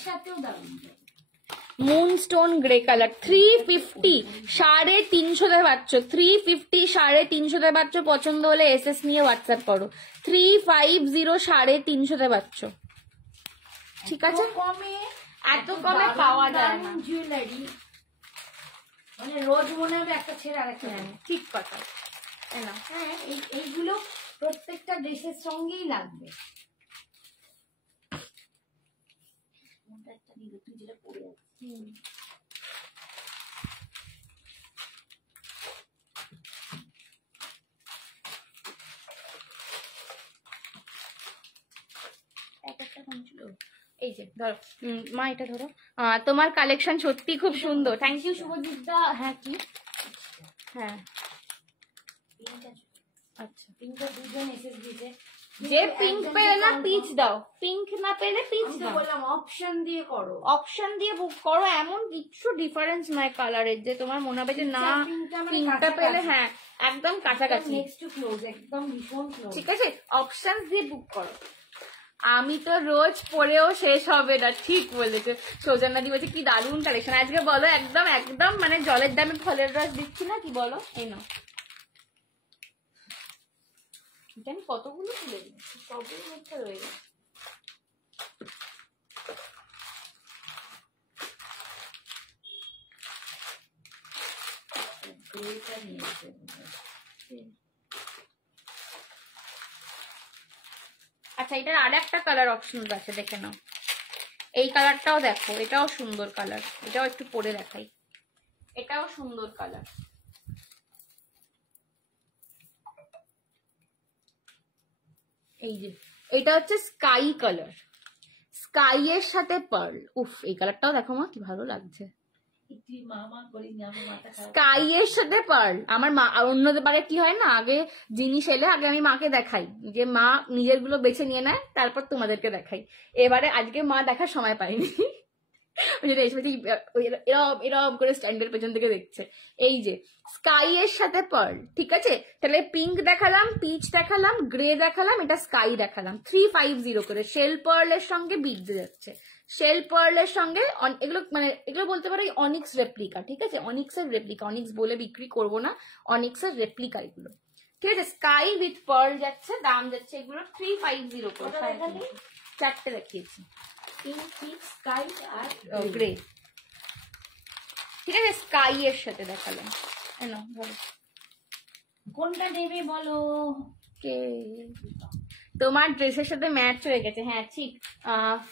moonstone grey colour. 350, 350 পাচ্ছ, 350 350 পাচ্ছ। পছন্দ হলে এসএস নিয়ে হোয়াটসঅ্যাপ করো। 350 350 পাচ্ছ। ঠিক আছে, কমে এত কমে পাওয়া যায় না জুয়েলারি, মানে রোজ মনে হবে একটা ছেড়ে আরেকটা। ঠিক কথা। হ্যাঁ, এইগুলো প্রত্যেকটা ড্রেসের সঙ্গেই লাগবে। তুই যেটা পরে যাচ্ছিস, এই যে ধরো মা, এটা ধরো। তোমার কালেকশন সত্যি খুব সুন্দর। থ্যাংক ইউ শুভজিৎ দা। হ্যাঁ কি, হ্যাঁ আচ্ছা, পিঙ্কটা দুজন এসে দিয়েছে। যে পিঙ্ক পেলে না পিচ দাও, পিঙ্ক না পেলে পিচ দাও। বললাম অপশন দিয়ে করো, অপশন দিয়ে বুক করো। এমন কিছু ডিফারেন্স নয় কালারের যে তোমার মনে হবে যে না পিঙ্কটা পেলে, হ্যাঁ একদম কাছাকাছি, নেক্সট টু ক্লোজ, একদম ভীষণ ক্লোজ। ঠিক আছে, অপশন দিয়ে বুক করো। আমি তো রোজ পরেও শেষ হবে না। ঠিক বলেছে সৌজন্যা দি, বলছে কি দারুণ কালেকশন আজকে। বলো একদম একদম মানে জলের দামে ফলের রস দিচ্ছি না কি, বলো। এই নাও, আমি কতগুলো তুলে দিচ্ছি, সবগুলো মধ্যে রয়ে গেছে। আচ্ছা, এটার আর একটা কালার অপশন আছে, দেখে নাও। এই কালারটাও দেখো, এটাও সুন্দর কালার। এটাও একটু পরে দেখাই, এটাও সুন্দর কালার। এই যে এটা হচ্ছে স্কাই কালার, স্কাই এর সাথে পার্ল। উফ, এই কালারটাও দেখো মা, কি ভালো লাগছে। স্কাই এর সাথে পার্ল। আমার মা অন্যদের বারে কি হয় না, আগে জিনিস এলে আগে আমি মাকে দেখাই, যে মা নিজের গুলো বেছে নিয়ে নেয়, তারপর তোমাদেরকে দেখাই। এবারে আজকে মা দেখার সময় পাইনি, এরম করে স্ট্যান্ডের পেছন থেকে দেখছে। এই যে স্কাই এর সাথে পার্ল, ঠিক আছে। তাহলে পিঙ্ক দেখালাম, পিচ দেখালাম, গ্রে দেখালাম, এটা স্কাই দেখালাম। 350 করে। শেল পার্ল এর সঙ্গে বিট যাচ্ছে, শেল পার্ল এর সঙ্গে এগুলো মানে এগুলো বলতে পারো অনিক্স রেপ্লিকা, ঠিক আছে। অনিক্সের রেপ্লিকা, অনিক্স বলে বিক্রি করবো না, অনিক্সের রেপ্লিকা এগুলো, ঠিক আছে। স্কাই উইথ পার্ল যাচ্ছে, দাম যাচ্ছে এগুলো 350 করে। 4টে দেখিয়েছি, পিঙ্ক, পিচ, স্কাই আর গ্রে, ঠিক আছে। স্কাই এর সাথে দেখালাম। বলো কোনটা নেবে বলো। কে তোমার ড্রেসের সাথে ম্যাচ হয়ে গেছে, হ্যাঁ ঠিক।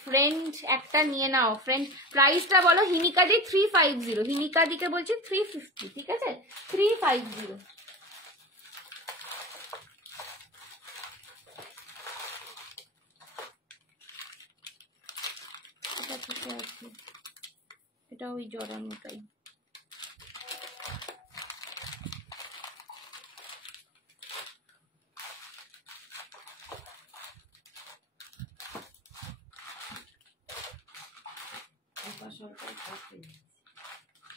ফ্রেন্ড একটা নিয়ে নাও। ফ্রেন্ড প্রাইসটা বলো। হিনিকাদি 350, হিনিকাদিকে বলছি 350, ঠিক আছে। 350। এটা ওই জড়ানোটাই।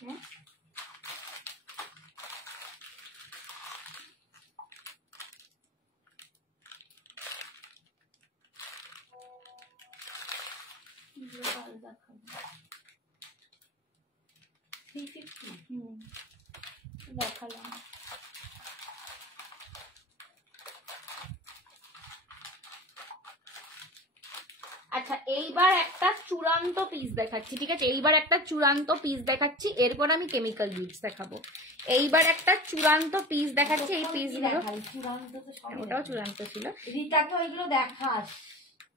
হ্যাঁ দেখালাম। আচ্ছা, এইবার একটা চূড়ান্ত পিস দেখাচ্ছি, ঠিক আছে। এইবার একটা চূড়ান্ত পিস দেখাচ্ছি, এরপর আমি কেমিক্যাল বিটস দেখাবো। এইবার একটা চূড়ান্ত পিস দেখাচ্ছি। এই পিসগুলো ওটাও চূড়ান্ত ছিল। রিতাকে ওইগুলো দেখাস।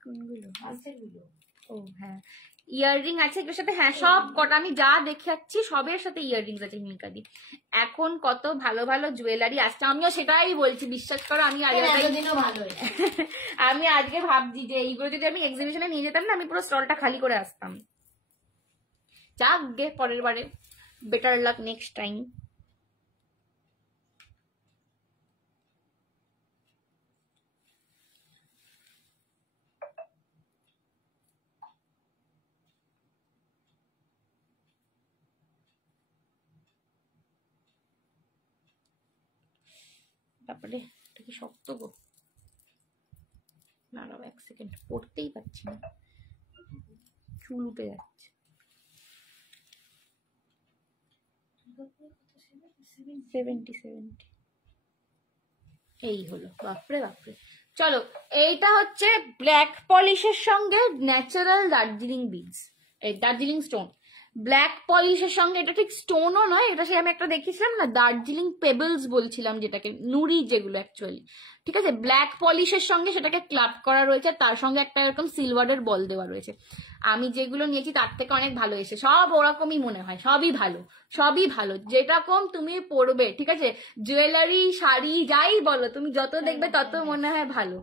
কোনগুলো? আছেগুলো। ও হ্যাঁ, ইয়াররিং আছে এগুলোর সাথে। হ্যাঁ, সব কটা আমি যা দেখাচ্ছি সবের সাথে ইয়াররিংস আছে হিমিকাদি। এখন কত ভালো ভালো জুয়েলারি আসছে, আমিও সেটাই বলছি, বিশ্বাস করো। আমি আমি আজকে ভাবছি যে এইগুলো যদি আমি এক্সিবিশনে নিয়ে যেতাম না, আমি পুরো স্টলটা খালি করে আসতাম। যাক গে, পরের বারে বেটার লাক নেক্সট টাইম। তারপরে এটা কি শক্ত গো, না না এক সেকেন্ড, পড়তেই পারছি না, চুল উঠে যাচ্ছে। 70 এই হলো, বাপরে বাপরে। চলো, এইটা হচ্ছে ব্ল্যাক পলিশের সঙ্গে ন্যাচারাল দার্জিলিং বিডস, এই দার্জিলিং স্টোন। ব্ল্যাক পলিশের সঙ্গে, এটা ঠিক স্টোনও নয়, এটা সে আমি একটা দেখেছিলাম না, দার্জিলিং পেবলস বলছিলাম যেটাকে, নুড়ি যেগুলো অ্যাকচুয়ালি, ঠিক আছে। ব্ল্যাক পলিশের সঙ্গে সেটাকে ক্লাব করা রয়েছে, তার সঙ্গে একটা এরকম সিলভারের বল দেওয়া রয়েছে। আমি যেগুলো নিয়েছি তার থেকে অনেক ভালো এসে, সব ওরকমই মনে হয়, সবই ভালো, সবই ভালো, যেরকম তুমি পরবে, ঠিক আছে, জুয়েলারি শাড়ি যাই বলো, তুমি যত দেখবে তত মনে হয় ভালো।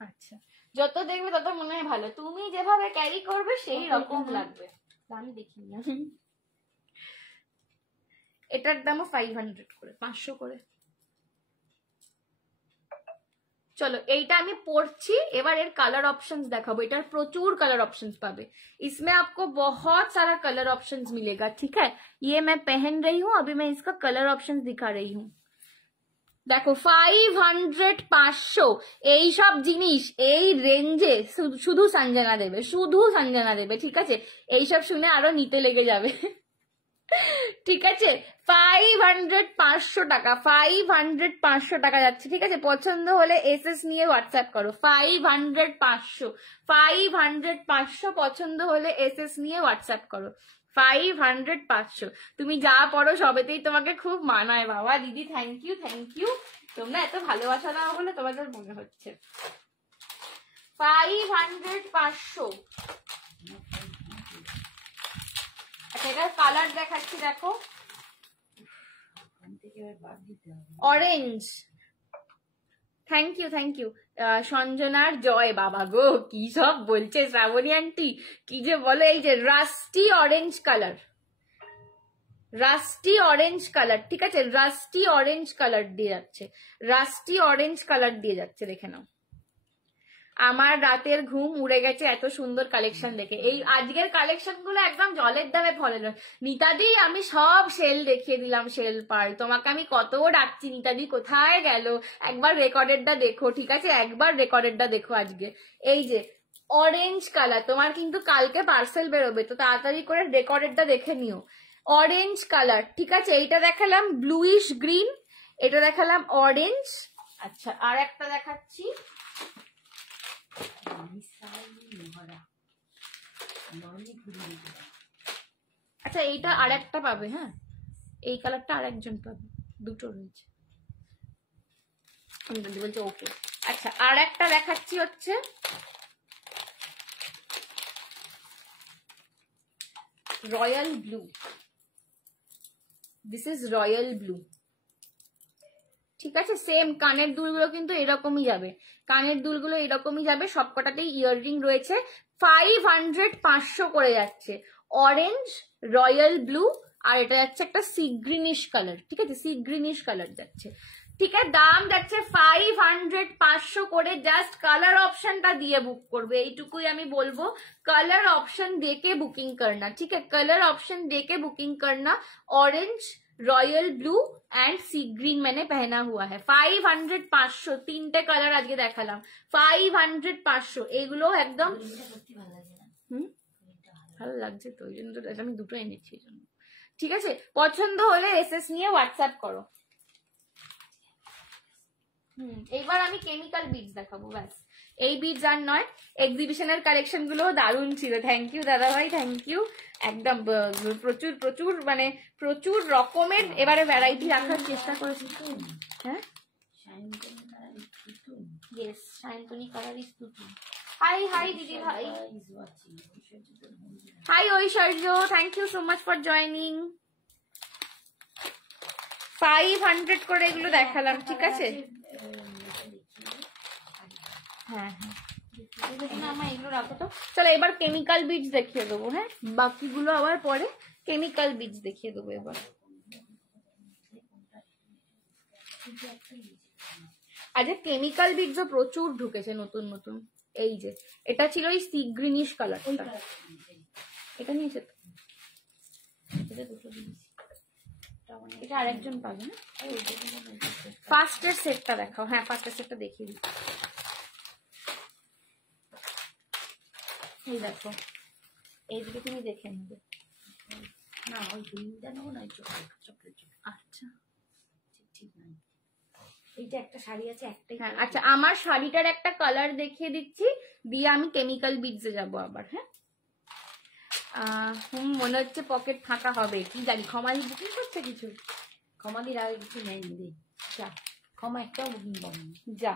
আচ্ছা, যত দেখবে তত মনে হয় ভালো, তুমি যেভাবে ক্যারি করবে সেই রকম লাগবে। আমি দেখি না, এটার দামও 500 করে, 500 করে। চলো, এইটা আমি পরছি, এবার এর কালার অপশনস দেখাবো। এটার প্রচুর কালার অপশনস পাবে, इसमें आपको बहुत सारा कलर ऑप्शंस मिलेगा, ठीक है। ये मैं पहन रही हूँ, अभी मैं इसका कलर ऑप्शंस दिखा रही हूँ। দেখো 500 500 এইসব জিনিস এই রেঞ্জে শুধু সঞ্জনা দেবে, শুধু সঞ্জনা দেবে, ঠিক আছে। এইসব শুনে আরো নিতে লেগে যাবে, ঠিক আছে। 500 500 টাকা, 500 500 টাকা যাচ্ছে, ঠিক আছে। পছন্দ হলে এসএস নিয়ে হোয়াটসঅ্যাপ করো। 500 500 500 500 পছন্দ হলে এসএস নিয়ে হোয়াটসঅ্যাপ করো। 500 500 তুমি যা পড়ো সবেতেই তোমাকে খুব মানায় বাবা। দিদি থ্যাংক ইউ, থ্যাংক ইউ, তোমরা এত ভালোবাসা দাও বলে তোমাদের মনে হচ্ছে। 500 500। আচ্ছা, এটার কালার দেখাচ্ছি, দেখো, orange. Thank you, thank you. সঞ্জনার জয় বাবা গো, কি সব বলছে শ্রাবণী আন্টি, কি যে বলে। এই যে rusty orange colour, rusty orange colour, ঠিক আছে, রাস্টি অরেঞ্জ কালার দিয়ে যাচ্ছে, রাস্টি অরেঞ্জ কালার দিয়ে যাচ্ছে, দেখে নাও। আমার রাতের ঘুম উড়ে গেছে এত সুন্দর কালেকশন দেখে। এই আজকের কালেকশন গুলো একদম জলের দামে ফলে। নিতাদি আমি সব সেল দেখিয়ে দিলাম, সেল পার, তোমাকে আমি কত ডাকছি, নিতাদি কোথায় গেল, একবার রেকর্ডেডটা দেখো, ঠিক আছে, একবার রেকর্ডেডটা দেখো আজকে। এই যে অরেঞ্জ কালার, তোমার কিন্তু কালকে পার্সেল বেরোবে, তো তাড়াতাড়ি করে রেকর্ডেডটা দেখে নিও। অরেঞ্জ কালার, ঠিক আছে। এইটা দেখালাম ব্লুইশ গ্রিন, এটা দেখালাম অরেঞ্জ। আচ্ছা, আর একটা দেখাচ্ছি, আচ্ছা এইটা আর একটা পাবে, হ্যাঁ এই কালারটা আর একজন পাবে, দুটো রয়েছে বলছে ওকে। আচ্ছা, আর একটা দেখাচ্ছি হচ্ছে royal blue, this is royal blue, ঠিক আছে। সেম কানের দুলগুলো কিন্তু এরকমই যাবে, কানের দুলগুলো এরকমই যাবে, সবকটাতেই ইয়াররিং রয়েছে। 500 500 করে যাচ্ছে, অরেঞ্জ, রয়্যাল ব্লু, আর এটা যাচ্ছে একটা সি গ্রিনিশ কালার, ঠিক আছে, সি গ্রিনিশ কালার যাচ্ছে, ঠিক আছে। দাম যাচ্ছে 500 500 করে। জাস্ট কালার অপশনটা দিয়ে বুক করবে, এইটুকুই আমি বলবো। कलर ऑप्शन देके बुकिंग करना, ठीक है, कलर ऑप्शन देके बुकिंग करना। Orange, royal blue and sea green मैंने पहना हुआ है। 500 500 তিনটে কালার আজকে দেখালাম। 500 500 এগুলো একদম ভালো লাগছে, তো ওই জন্য তো আমি দুটো এনেছি, এই জন্য, ঠিক আছে। পছন্দ হলে এসএস নিয়ে হোয়াটসঅ্যাপ করো। এইবার আমি কেমিক্যাল বিডস দেখাবো, ব্যাস। এই বিডস আর নয়, এক্সিবিশনের কালেকশন গুলো দারুণ ছিল। থ্যাংক ইউ দাদা ভাই, থ্যাংক ইউ। একদম প্রচুর প্রচুর মানে প্রচুর রকমের এবারে ভ্যারাইটি রাখার চেষ্টা করেছি। হ্যাঁ, yes, Sayantani colour is Tutun. Hi hi দিদি ভাই, hi Aishwarya, thank you so much for joining. 500 করে এগুলো দেখালাম, ঠিক আছে। হ্যাঁ হ্যাঁ, আমার এগুলো রাখো তো। চলো এবার কেমিক্যাল বিটস দেখিয়ে দেবো। হ্যাঁ, বাকিগুলো আবার পরে, কেমিক্যাল বিটস দেখিয়ে দেবো এবার। আজ কেমিক্যাল বিটস প্রচুর ঢুকেছে নতুন নতুন। এই যে এটা ছিল ওই সি গ্রিনিশ কালারটা, এটা নিয়েছে তো, এটা আরেকজন পাবে না। ফার্স্টের সেটটা দেখাও। হ্যাঁ, ফার্স্টের সেটটা দেখিয়ে দিই। এই দেখো, এইদিকে তুমি দেখে নেবে। না ওই গ্রিনটা নেবো না, চকলেট। আচ্ছা ঠিক নাই, এইটা একটা শাড়ি আছে একটাই। হ্যাঁ আচ্ছা, আমার শাড়িটার একটা কালার দেখিয়ে দিচ্ছি, দিয়ে আমি কেমিক্যাল বিটসে যাবো আবার। হ্যাঁ, মনে হচ্ছে পকেট ফাঁকা হবে, কি জানি। ক্ষমালি বুকিং করছে কিছু? ক্ষমাদির আগে কিছু নেয়নি রে, যা ক্ষমা একটাও বুকিং করেনি। যা,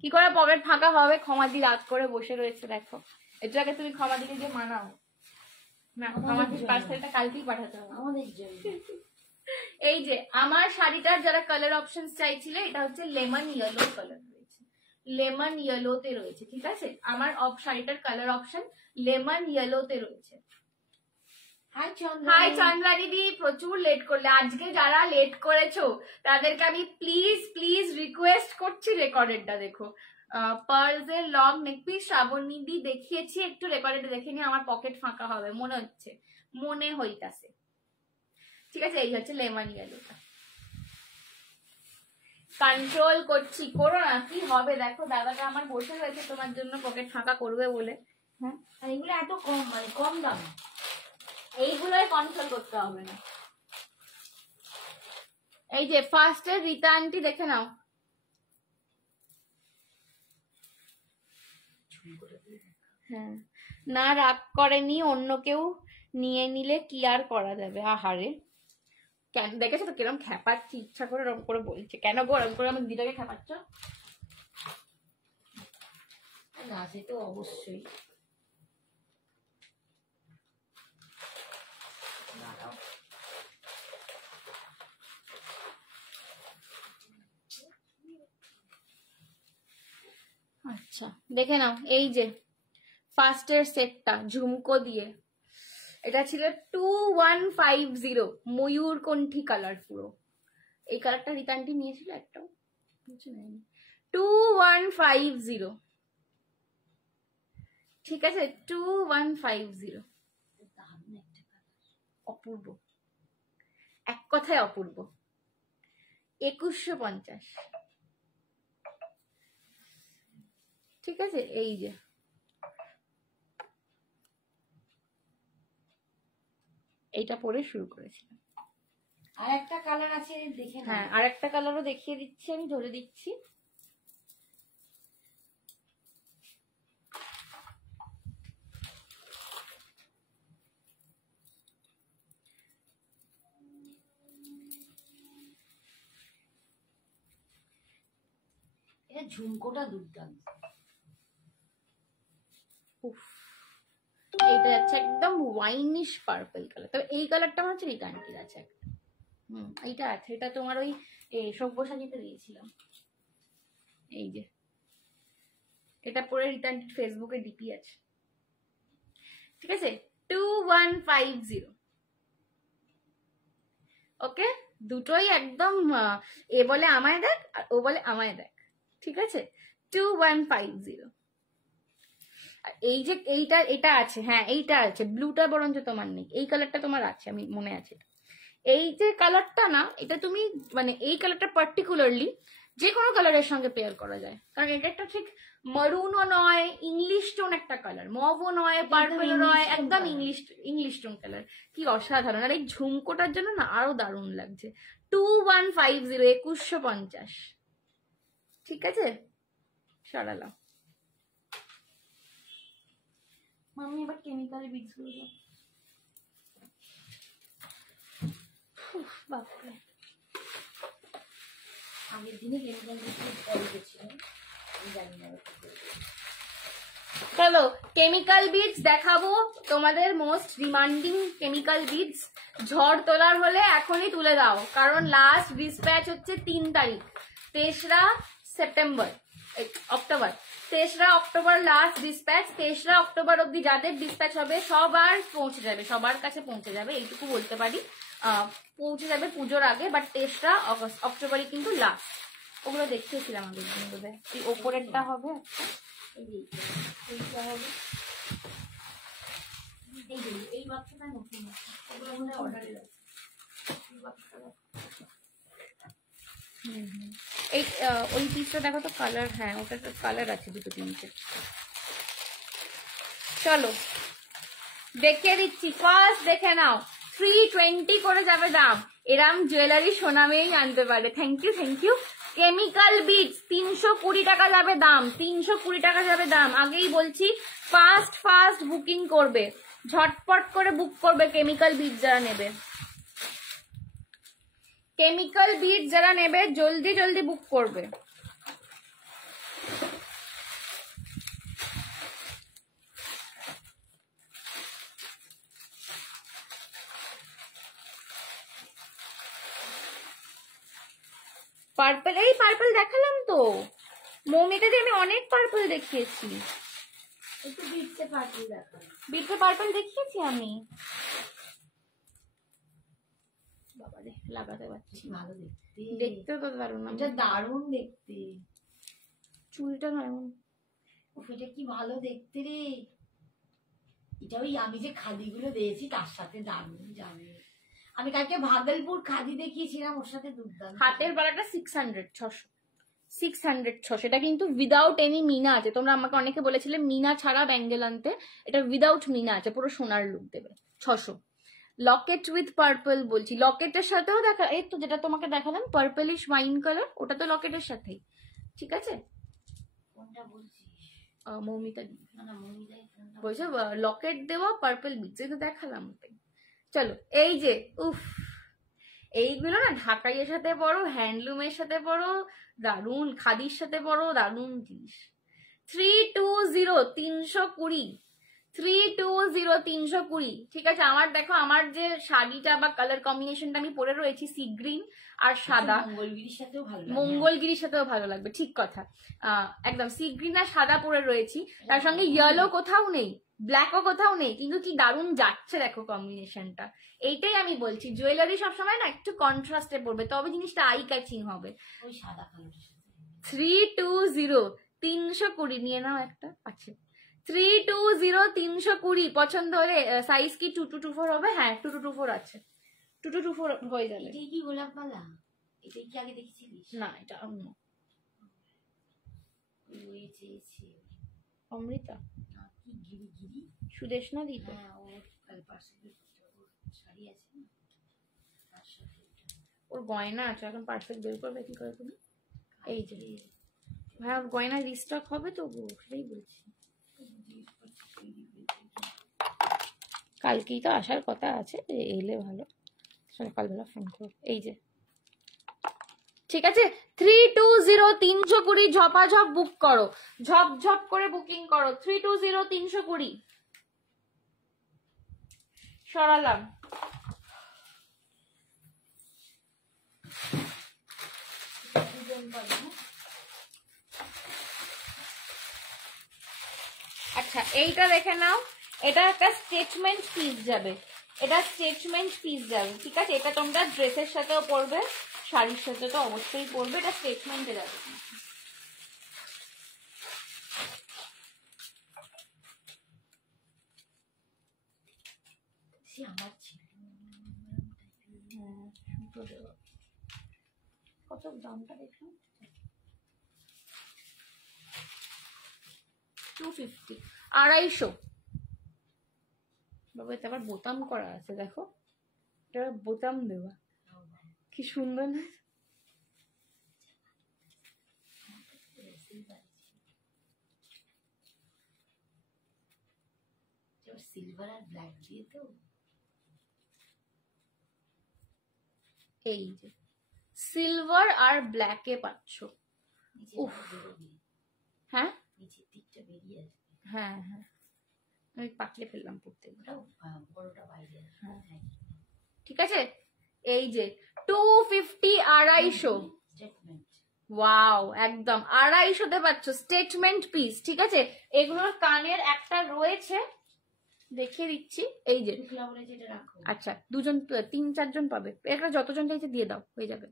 কি করে পকেট ফাঁকা হবে? ক্ষমাদি রাত করে বসে রয়েছে দেখো। একটু আগে তুমি ক্ষমাদিকে যে মানাও না, ক্ষমাদির পার্সেলটা কালকেই পাঠাতে হবে আমাদের জন্য। এই যে আমার শাড়িটার যারা কালার অপশন চাইছিলে, এটা হচ্ছে লেমন ইয়েলো কালার রয়েছে, লেমন ইয়েলোতে রয়েছে। ঠিক আছে, আমার শাড়িটার কালার অপশন লেমন ইয়েলোতে রয়েছে। হাই চন্দ্রাদিদি, প্রচুর লেট করলে আজকে। যারা লেট করেছো তাদেরকে আমি প্লিজ প্লিজ রিকোয়েস্ট করছি, রেকর্ডেডটা দেখো। পার্লস এর লং নেকপিস শ্রাবণীদি দেখিয়েছি, একটু রেকর্ডেড দেখে নি, আমার পকেট ফাঁকা হবে মনে হচ্ছে, মনে হইতাছে। ঠিক আছে, এই হচ্ছে লেমন ইয়েলোটা। কন্ট্রোল করছি, করো না, কি হবে দেখো। দাদাটা আমার বসে রয়েছে তোমার জন্য পকেট ফাঁকা করবে বলে। হ্যাঁ, আর এগুলো এত কম, মানে কম দাম, এইগুলোই কন্ট্রোল করতে হবে না। এই যে ফার্স্টের রীতা আন্টি দেখে নাও। হ্যাঁ, না রাগ করেনি, অন্য কেউ নিয়ে নিলে কি আর করা যাবে। আহারে, কেন দেখেছো তো কিরম খেপাচ্ছি, ইচ্ছা করে রকম করে বলছে। কেন গো ওরকম করে আমার দিদাকে খেপাচ্ছ? না সে তো অবশ্যই। আচ্ছা দেখে নাও, এই যে ফার্স্টের সেটটা ঝুমকো দিয়ে, এটা ছিল 2150 ময়ূরকণ্ঠী কালার পুরো। এই কালারটা রিতান্টি নিয়েছিল একটাও, কিছু নেয়নি। 2150, ঠিক আছে, 2150। অপূর্ব, এক কথায় অপূর্ব। 2150, ঠিক আছে। এই যে এইটা পরে শুরু করেছিলাম। আর একটা কালার আছে দেখে। হ্যাঁ, আর একটা কালারও দেখিয়ে দিচ্ছি, আমি ধরে দিচ্ছি। এটা ঝুমকোটা দুর্দান্ত। এইটা যাচ্ছে একদম ওয়াইনিশ পার্পল কালার, তবে এই কালারটা আমার হচ্ছে রিতা আন্টির আছে একটা। এইটা আছে, এটা তোমার ওই সব্যসাচীতে দিয়েছিলাম। এই যে এটা পরে রিতা আন্টির ফেসবুকে ডিপি আছে। ঠিক আছে, 2150। ওকে, দুটোই একদম এ বলে আমায় দেখ আর ও বলে আমায় দেখ। ঠিক আছে, 2150। এই যে এইটা, এটা আছে, হ্যাঁ এইটা আছে, ব্লুটা বরঞ্চ তোমার নেই, এই কালারটা তোমার আছে, আমি মনে আছে। এই যে কালারটা না, এটা তুমি মানে এই কালারটা পার্টিকুলারলি যে কোনো কালারের সঙ্গে পেয়ার করা যায়, কারণ এটা একটা ঠিক মারুনও নয়, ইংলিশ টোন একটা কালার, মভও নয়, পার্পলও নয়, একদম ইংলিশ টোন কালার। কি অসাধারণ! আর এই ঝুমকোটার জন্য না আরো দারুণ লাগছে। 2150, 2150। ঠিক আছে, সরালাম। আমি এবার কেমিক্যাল বিটস গুলো বাপরে, আগের দিনে কেমিক্যাল গেছিলাম, আমি জানি না। চলো কেমিক্যাল বিটস দেখাবো তোমাদের, মোস্ট ডিমান্ডিং কেমিক্যাল বিটস। ঝড় তোলার হলে এখনই তুলে দাও, কারণ লাস্ট ডিসপ্যাচ হচ্ছে 3 তারিখ, 3রা সেপ্টেম্বর। অক্টোবর, 3রা অক্টোবর লাস্ট ডিসপ্যাচ। 3রা অক্টোবর অব্দি যাদের ডিসপ্যাচ হবে সবার পৌঁছে যাবে, সবার কাছে পৌঁছে যাবে, এইটুকু বলতে পারি। পৌঁছে যাবে পুজোর আগে, বাট 3রা অক্টোবরই কিন্তু লাস্ট। ওগুলো দেখিয়েছিলাম আগের দিন বোধ হয়। এই ওপরেরটা হবে একটা, এইটা হবে, এই বাক্সটা নতুন, ওগুলো মনে হয় অর্ডারে আছে। এই ওই পিসটা দেখো তো কালার, হ্যাঁ ওটা কালার আছে 2-3টে। চলো দেখিয়ে দিচ্ছি, ফার্স্ট দেখে নাও। 320 করে যাবে দাম। এরম জুয়েলারি সোনামেই আনতে পারে। Thank you, thank you. Chemical beads 320 টাকা যাবে দাম, 320 টাকা যাবে দাম। আগেই বলছি ফাস্ট বুকিং করবে, ঝটপট করে বুক করবে কেমিক্যাল বিটস যারা নেবে। কেমিক্যাল বিটস যারা নেবে জলদি জলদি বুক করবে। পার্পল, এই পার্পল দেখালাম তো মৌমিতাতে, আমি অনেক পার্পল দেখিয়েছি। একটু বিটসে পার্পল দেখা, বিটে পার্পল দেখিয়েছি আমি। বাবারে লাগাতে পারছি, ভালো দেখতে, দেখতেও তো দারুণ। এটা দারুণ দেখতে, চুলটা নয়, এটা কি ভালো দেখতে রে। এটা ওই আমি যে খাদিগুলো দিয়েছি তার সাথে দারুণ যাবে। আমি কালকে ভাগলপুর খাদি দেখিয়েছিলাম, ওর সাথে দুর্দান্ত। হাতের বালাটা 600 এটা কিন্তু উইদাউট এনি মিনা আছে। তোমরা আমাকে অনেকে বলেছিলে মিনা ছাড়া ব্যাঙ্গেল আনতে, এটা উইদাউট মিনা আছে, পুরো সোনার লুক দেবে। 600। লকেট উইথ পার্পল বলছি, লকেটের সাথেও দেখা, এই তো যেটা তোমাকে দেখালাম পার্পলিশ ওয়াইন কালার, ওটা তো লকেটের সাথেই। ঠিক আছে, কোনটা বলছিস? মৌমিতা না না, মৌমিতা বলছে লকেট দেওয়া পার্পল বিটস, এই তো দেখালাম। চলো এই যে, উফ এইগুলো না ঢাকাইয়ের সাথে পড়ো, হ্যান্ডলুমের সাথে পড়ো দারুন, খাদির সাথে পড়ো দারুন জিনিস। 320, 320, 320, 320। ঠিক আছে, আমার দেখো আমার যে শাড়িটা বা কালার কম্বিনেশনটা আমি পরে রয়েছি সি গ্রিন আর সাদা, মঙ্গলগিরির সাথেও ভালো, মঙ্গলগিরির সাথেও ভালো লাগবে। ঠিক কথা, একদম সি গ্রিন আর সাদা পরে রয়েছি, তার সঙ্গে ইয়েলো কোথাও নেই, ব্ল্যাকও কোথাও নেই, কিন্তু কি দারুণ যাচ্ছে দেখো কম্বিনেশনটা। এইটাই আমি বলছি, জুয়েলারি সবসময় না একটু কন্ট্রাস্টে পড়বে, তবে জিনিসটা আই ক্যাচিং হবে। ওই সাদা কালারটা 320, 320 নিয়ে নাও একটা আছে। 320, 320 পছন্দ হলে সাইজ কি 2224 হবে? হ্যাঁ 2224 আছে, 2224 হয়ে যাবে। এটাই কি গোলাপ মালা? এটাই কি আগে দেখেছিলিস? না এটা অন্য। ওই চেয়েছি অমৃতা কি গিরি গিরি সুদেশনা দিত। হ্যাঁ, ওর পার্সেলের শাড়ি আছে না, তার সাথে ওর গয়না আছে, এখন পারফেক্ট বের করবে কি করে তুমি? এই যে হ্যাঁ গয়না রিস্টক হবে তো, সেটাই বলছি। কালকেই তো আসার কথা আছে, এলে ভালো, সকালবেলা ফোন করো। এই যে ঠিক আছে, 320, 320 ঝপাঝপ বুক করো, ঝপঝপ করে বুকিং করো। 320, 320 সরালাম। আচ্ছা এইটা দেখে নাও, এটা একটা স্টেটমেন্ট পিস যাবে, এটা স্টেটমেন্ট পিস যাবে। ঠিক আছে, এটা তোমরা ড্রেসের সাথেও পরবে, শাড়ির সাথে তো অবশ্যই পরবে, এটা স্টেটমেন্টে যাবে। কত দামটা দেখুন, 250, 250। বাবা এটা আবার বোতাম করা আছে, দেখো এটা বোতাম দেওয়া, কি সুন্দর না? সিলভার আর ব্ল্যাক দিয়ে তো, এই যে সিলভার আর ব্ল্যাকে পাচ্ছ। উফ হ্যাঁ নিচের দিকটা বেরিয়ে আসবে। হ্যাঁ হ্যাঁ আমি পাতলে ফেললাম পড়তে, বড়টা বাইরে। হ্যাঁ ঠিক আছে, এই যে 250, 250। ওয়াও, একদম 250 পাচ্ছ, স্টেটমেন্ট পিস। ঠিক আছে, এগুলোর কানের একটা রয়েছে, দেখিয়ে দিচ্ছি, এই যে। আচ্ছা, 2-3-4 জন পাবে, একটা যতজন চাইছে দিয়ে দাও, হয়ে যাবে।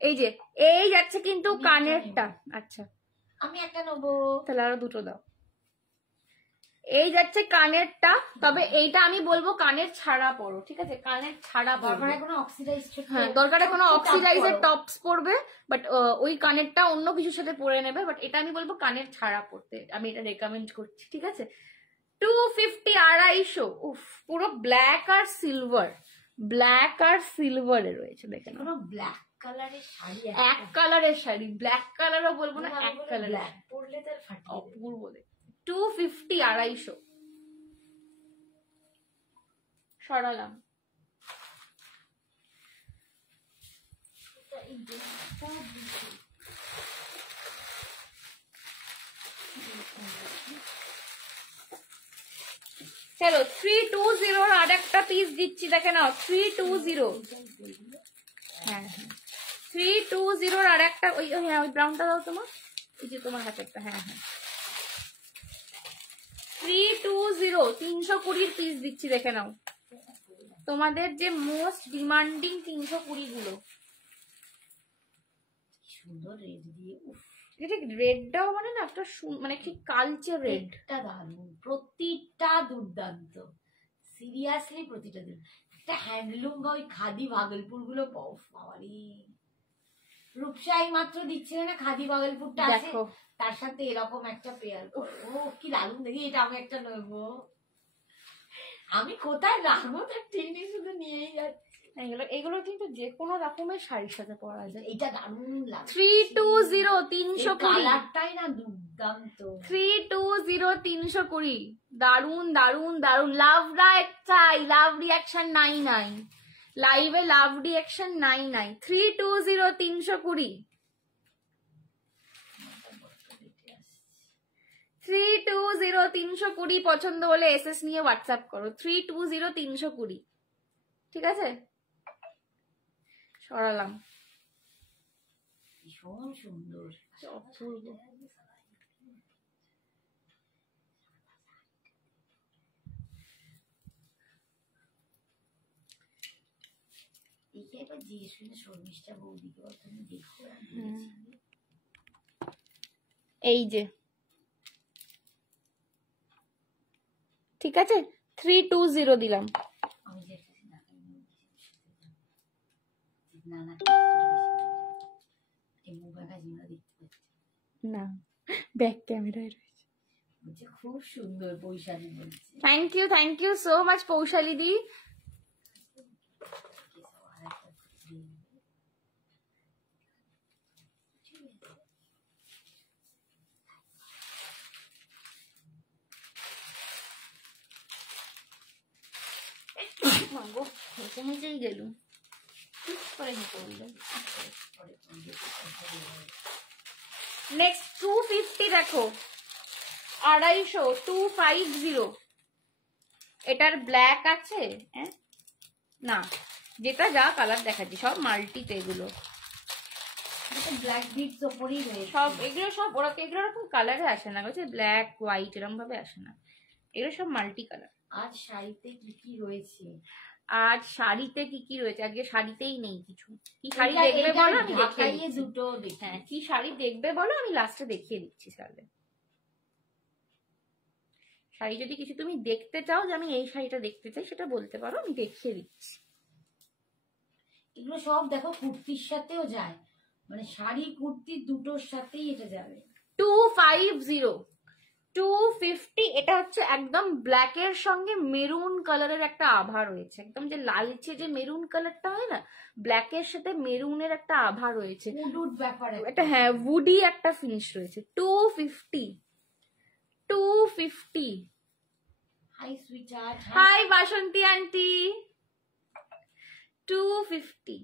এই যে, এই যাচ্ছে কিন্তু কানেরটা। আচ্ছা, আমি একটা নেবো, তাহলে আরো 2টো দাও। এই যাচ্ছে কানেরটা, তবে এইটা আমি বলবো কানের ছাড়া পরো, ঠিক আছে, কানের ছাড়া পরবে। হ্যাঁ, দরকারে কোনো অক্সিডাইজের টপস পরবে, বাট ওই কানেরটা অন্য কিছুর সাথে পরে নেবে, বাট এটা আমি বলবো কানের ছাড়া পরতে, আমি এটা রেকমেন্ড করছি। ঠিক আছে, 250, 250। উফ, পুরো ব্ল্যাক আর সিলভার, ব্ল্যাক আর সিলভারে রয়েছে, দেখে না, ব্ল্যাক কালারের শাড়ি, এক কালারের শাড়ি, ব্ল্যাক কালারও বলবো না, এক কালারের, পরলে তার ফাটিয়ে অপূর্ব দেখতে। 250, 250 সরালাম। চলো 320 আর একটা পিস দিচ্ছি, দেখে নাও, 320। হ্যাঁ, 320 আর একটা, ওই হ্যাঁ, ওই ব্রাউনটা দাও তোমার, এই যে তোমার হাতে একটা, হ্যাঁ হ্যাঁ, 320, 320 পিস দিচ্ছি, দেখে নাও, তোমাদের যে মোস্ট ডিমান্ডিং 320 গুলো। সুন্দর রেড দিয়ে, এটা রেডটাও মানে না একটা মানে কি কালচে রেডটা দারুণ, প্রতিটা দুর্দান্ত, সিরিয়াসলি প্রতিটা দুর্দান্ত। একটা হ্যান্ডলুম বা ওই খাদি ভাগলপুর গুলো, বাবারি, রূপসাই মাত্র দিচ্ছে না, খাদি ভাগলপুরটা আছে, তার সাথে এরকম একটা পেয়ার, ও কি দারুণ দেখি, এটা আমি একটা নেবো, আমি কোথায় রাখবো তার ঠিক নেই, শুধু নিয়েই যাচ্ছি। এগুলো কিন্তু যে কোনো রকমের শাড়ির সাথে পরা যায়, এটা দারুণ লাগে। 320, 320 কালারটাই না দুর্দান্ত, 320, 320, দারুন দারুন দারুন। লাভ চাই, লাভ রিয়াকশন 99, লাইভে লাভ রিয়াকশন 99, 320, 320, 320, 320 পছন্দ হলে এসএস নিয়ে হোয়াটসঅ্যাপ করো, 320, 320। ঠিক আছে, সরালাম, ভীষণ সুন্দর, অপূর্ব। এই যে, ঠিক আছে, 320 দিলাম। না, ব্যাক ক্যামেরায় রয়েছে, খুব সুন্দর পৌশালী বলছে। Thank you so much Poushali di. হেঁচেই গেলুম, নেক্সট 250 দেখো, 250, 250। এটার ব্ল্যাক আছে, না যেটা যা কালার দেখাচ্ছি সব মাল্টিতে, এগুলো ব্ল্যাক বিটস ওপরেই রয়েছে সব, এগুলো সব ওরা, এগুলো এরকম কালারে আসে না, বুঝছে, ব্ল্যাক হোয়াইট এরকম ভাবে আসে না, এগুলো সব মাল্টি কালার। আজ শাড়িতে কি কি রয়েছে, আজ শাড়িতে কি কি রয়েছে, আজকে শাড়িতেই নেই কিছু। কি শাড়ি দেখবে বলো, আমি দেখিয়ে দিচ্ছি। দুটো, হ্যাঁ, কি শাড়ি দেখবে বলো, আমি লাস্টে দেখিয়ে দিচ্ছি। তাহলে শাড়ি যদি কিছু তুমি দেখতে চাও, যে আমি এই শাড়িটা দেখতে চাই, সেটা বলতে পারো, আমি দেখিয়ে দিচ্ছি। এগুলো সব দেখো কুর্তির সাথেও যায়, মানে শাড়ি কুর্তি দুটোর সাথেই এটা যাবে। 250, 250। এটা হচ্ছে একদম ব্ল্যাক এর সঙ্গে মেরুন কালারের একটা আভা রয়েছে, একদম যে লালচে যে মেরুন কালারটা হয় না, ব্ল্যাক এর সাথে মেরুনের একটা আভা রয়েছে, এটা হ্যাঁ উডি একটা ফিনিশ রয়েছে। 250, 250। হাই সুইটহার্ট, হাই বাসন্তী আন্টি, 250।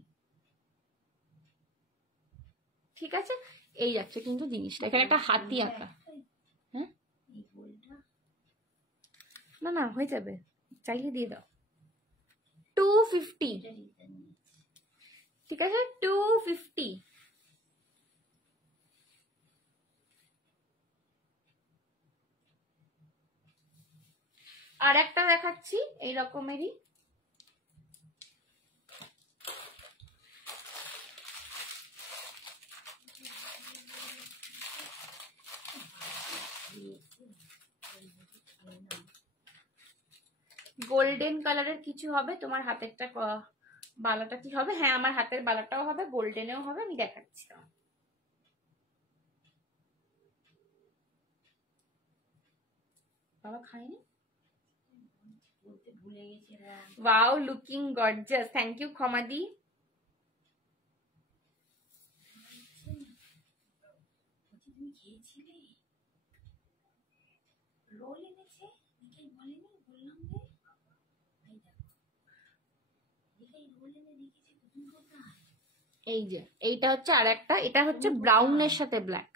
ঠিক আছে, এই যাচ্ছে কিন্তু জিনিসটা, এখানে একটা হাতি আঁকা। হ্যাঁ, না না হয়ে যাবে, চাইলে দিয়ে দাও। 250, ঠিক আছে, 250। আর একটা দেখাচ্ছি এই রকমেরই, গোল্ডেন কালারের কিছু হবে। তোমার হাতেরটা বালাটা কি হবে? হ্যাঁ, আমার হাতের বালাটাও হবে, গোল্ডেনেও হবে, আমি দেখাচ্ছি। বাবা খাইনি। Wow, looking gorgeous, thank you ক্ষমাদি। এই যে এইটা হচ্ছে আর একটা, এটা হচ্ছে ব্রাউনের সাথে ব্ল্যাক।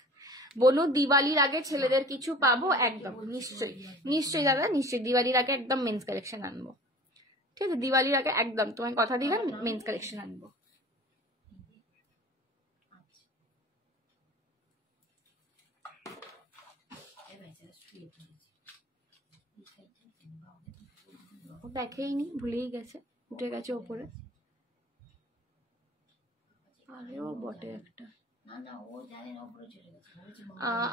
বনু দিওয়ালির আগে ছেলেদের কিছু পাবো? একদম নিশ্চয়ই নিশ্চয়ই দাদা, নিশ্চয়ই দিওয়ালির আগে একদম মেন্স কালেকশন আনবো। ঠিক আছে, দিওয়ালির আগে একদম তোমায় কথা দিলাম মেন্স কালেকশন আনবো। ও দেখেইনি, ভুলেই গেছে, উঠে গেছে ওপরে। আরেও বটে একটা,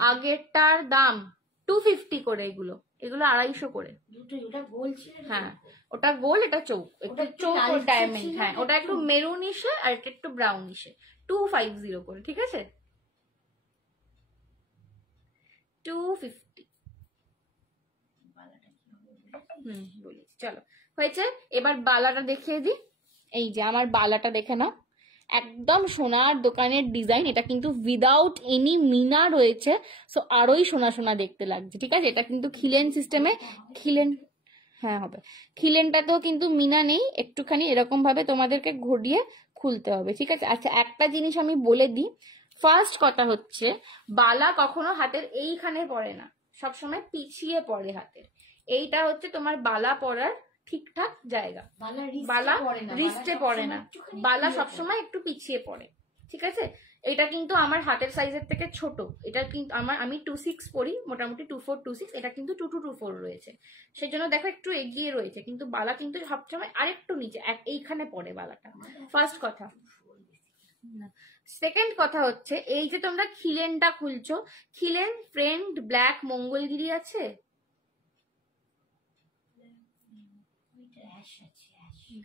আগেরটার দাম 250 করে, এগুলো 250 করে। হ্যাঁ, ওটা গোল, এটা চৌক, একটু চৌক ডায়মন্ড। হ্যাঁ, ওটা একটু মেরুনিশে আর এটা একটু ব্রাউনিশে। 250 করে, ঠিক আছে, 250। বলি চলো, হয়েছে। এবার বালাটা দেখিয়ে দিই। এই যে আমার বালাটা দেখে নাও, একদম সোনার দোকানের ডিজাইন। এটা কিন্তু উইদাউট এনি মিনা রয়েছে, সো আরোই সোনা সোনা দেখতে লাগছে। ঠিক আছে, এটা কিন্তু খিলেন সিস্টেমে, খিলেন, হ্যাঁ হবে, খিলেনটাতেও কিন্তু মিনা নেই, একটুখানি এরকম ভাবে তোমাদেরকে ঘুরিয়ে খুলতে হবে। ঠিক আছে। আচ্ছা, একটা জিনিস আমি বলে দিই। ফার্স্ট কথা হচ্ছে, বালা কখনো হাতের এইখানে পড়ে না, সবসময় পিছিয়ে পড়ে হাতের। এইটা হচ্ছে তোমার বালা পরার ঠিকঠাক জায়গা। বালা রিস্টে পড়ে না, বালা সবসময় একটু পিছিয়ে পড়ে। ঠিক আছে, এটা কিন্তু আমার হাতের সাইজের থেকে ছোট। এটা কিন্তু আমি 26 পরি, মোটামুটি 24, 26। এটা কিন্তু 2224 রয়েছে, সেই জন্য দেখো একটু এগিয়ে রয়েছে, কিন্তু বালা কিন্তু সবসময় আরেকটু নিচে এইখানে পড়ে বালাটা। ফার্স্ট কথা। সেকেন্ড কথা হচ্ছে, এই যে তোমরা খিলেনটা খুলছো, খিলেন ফ্রেন্ড ব্ল্যাক মঙ্গলগিরি আছে,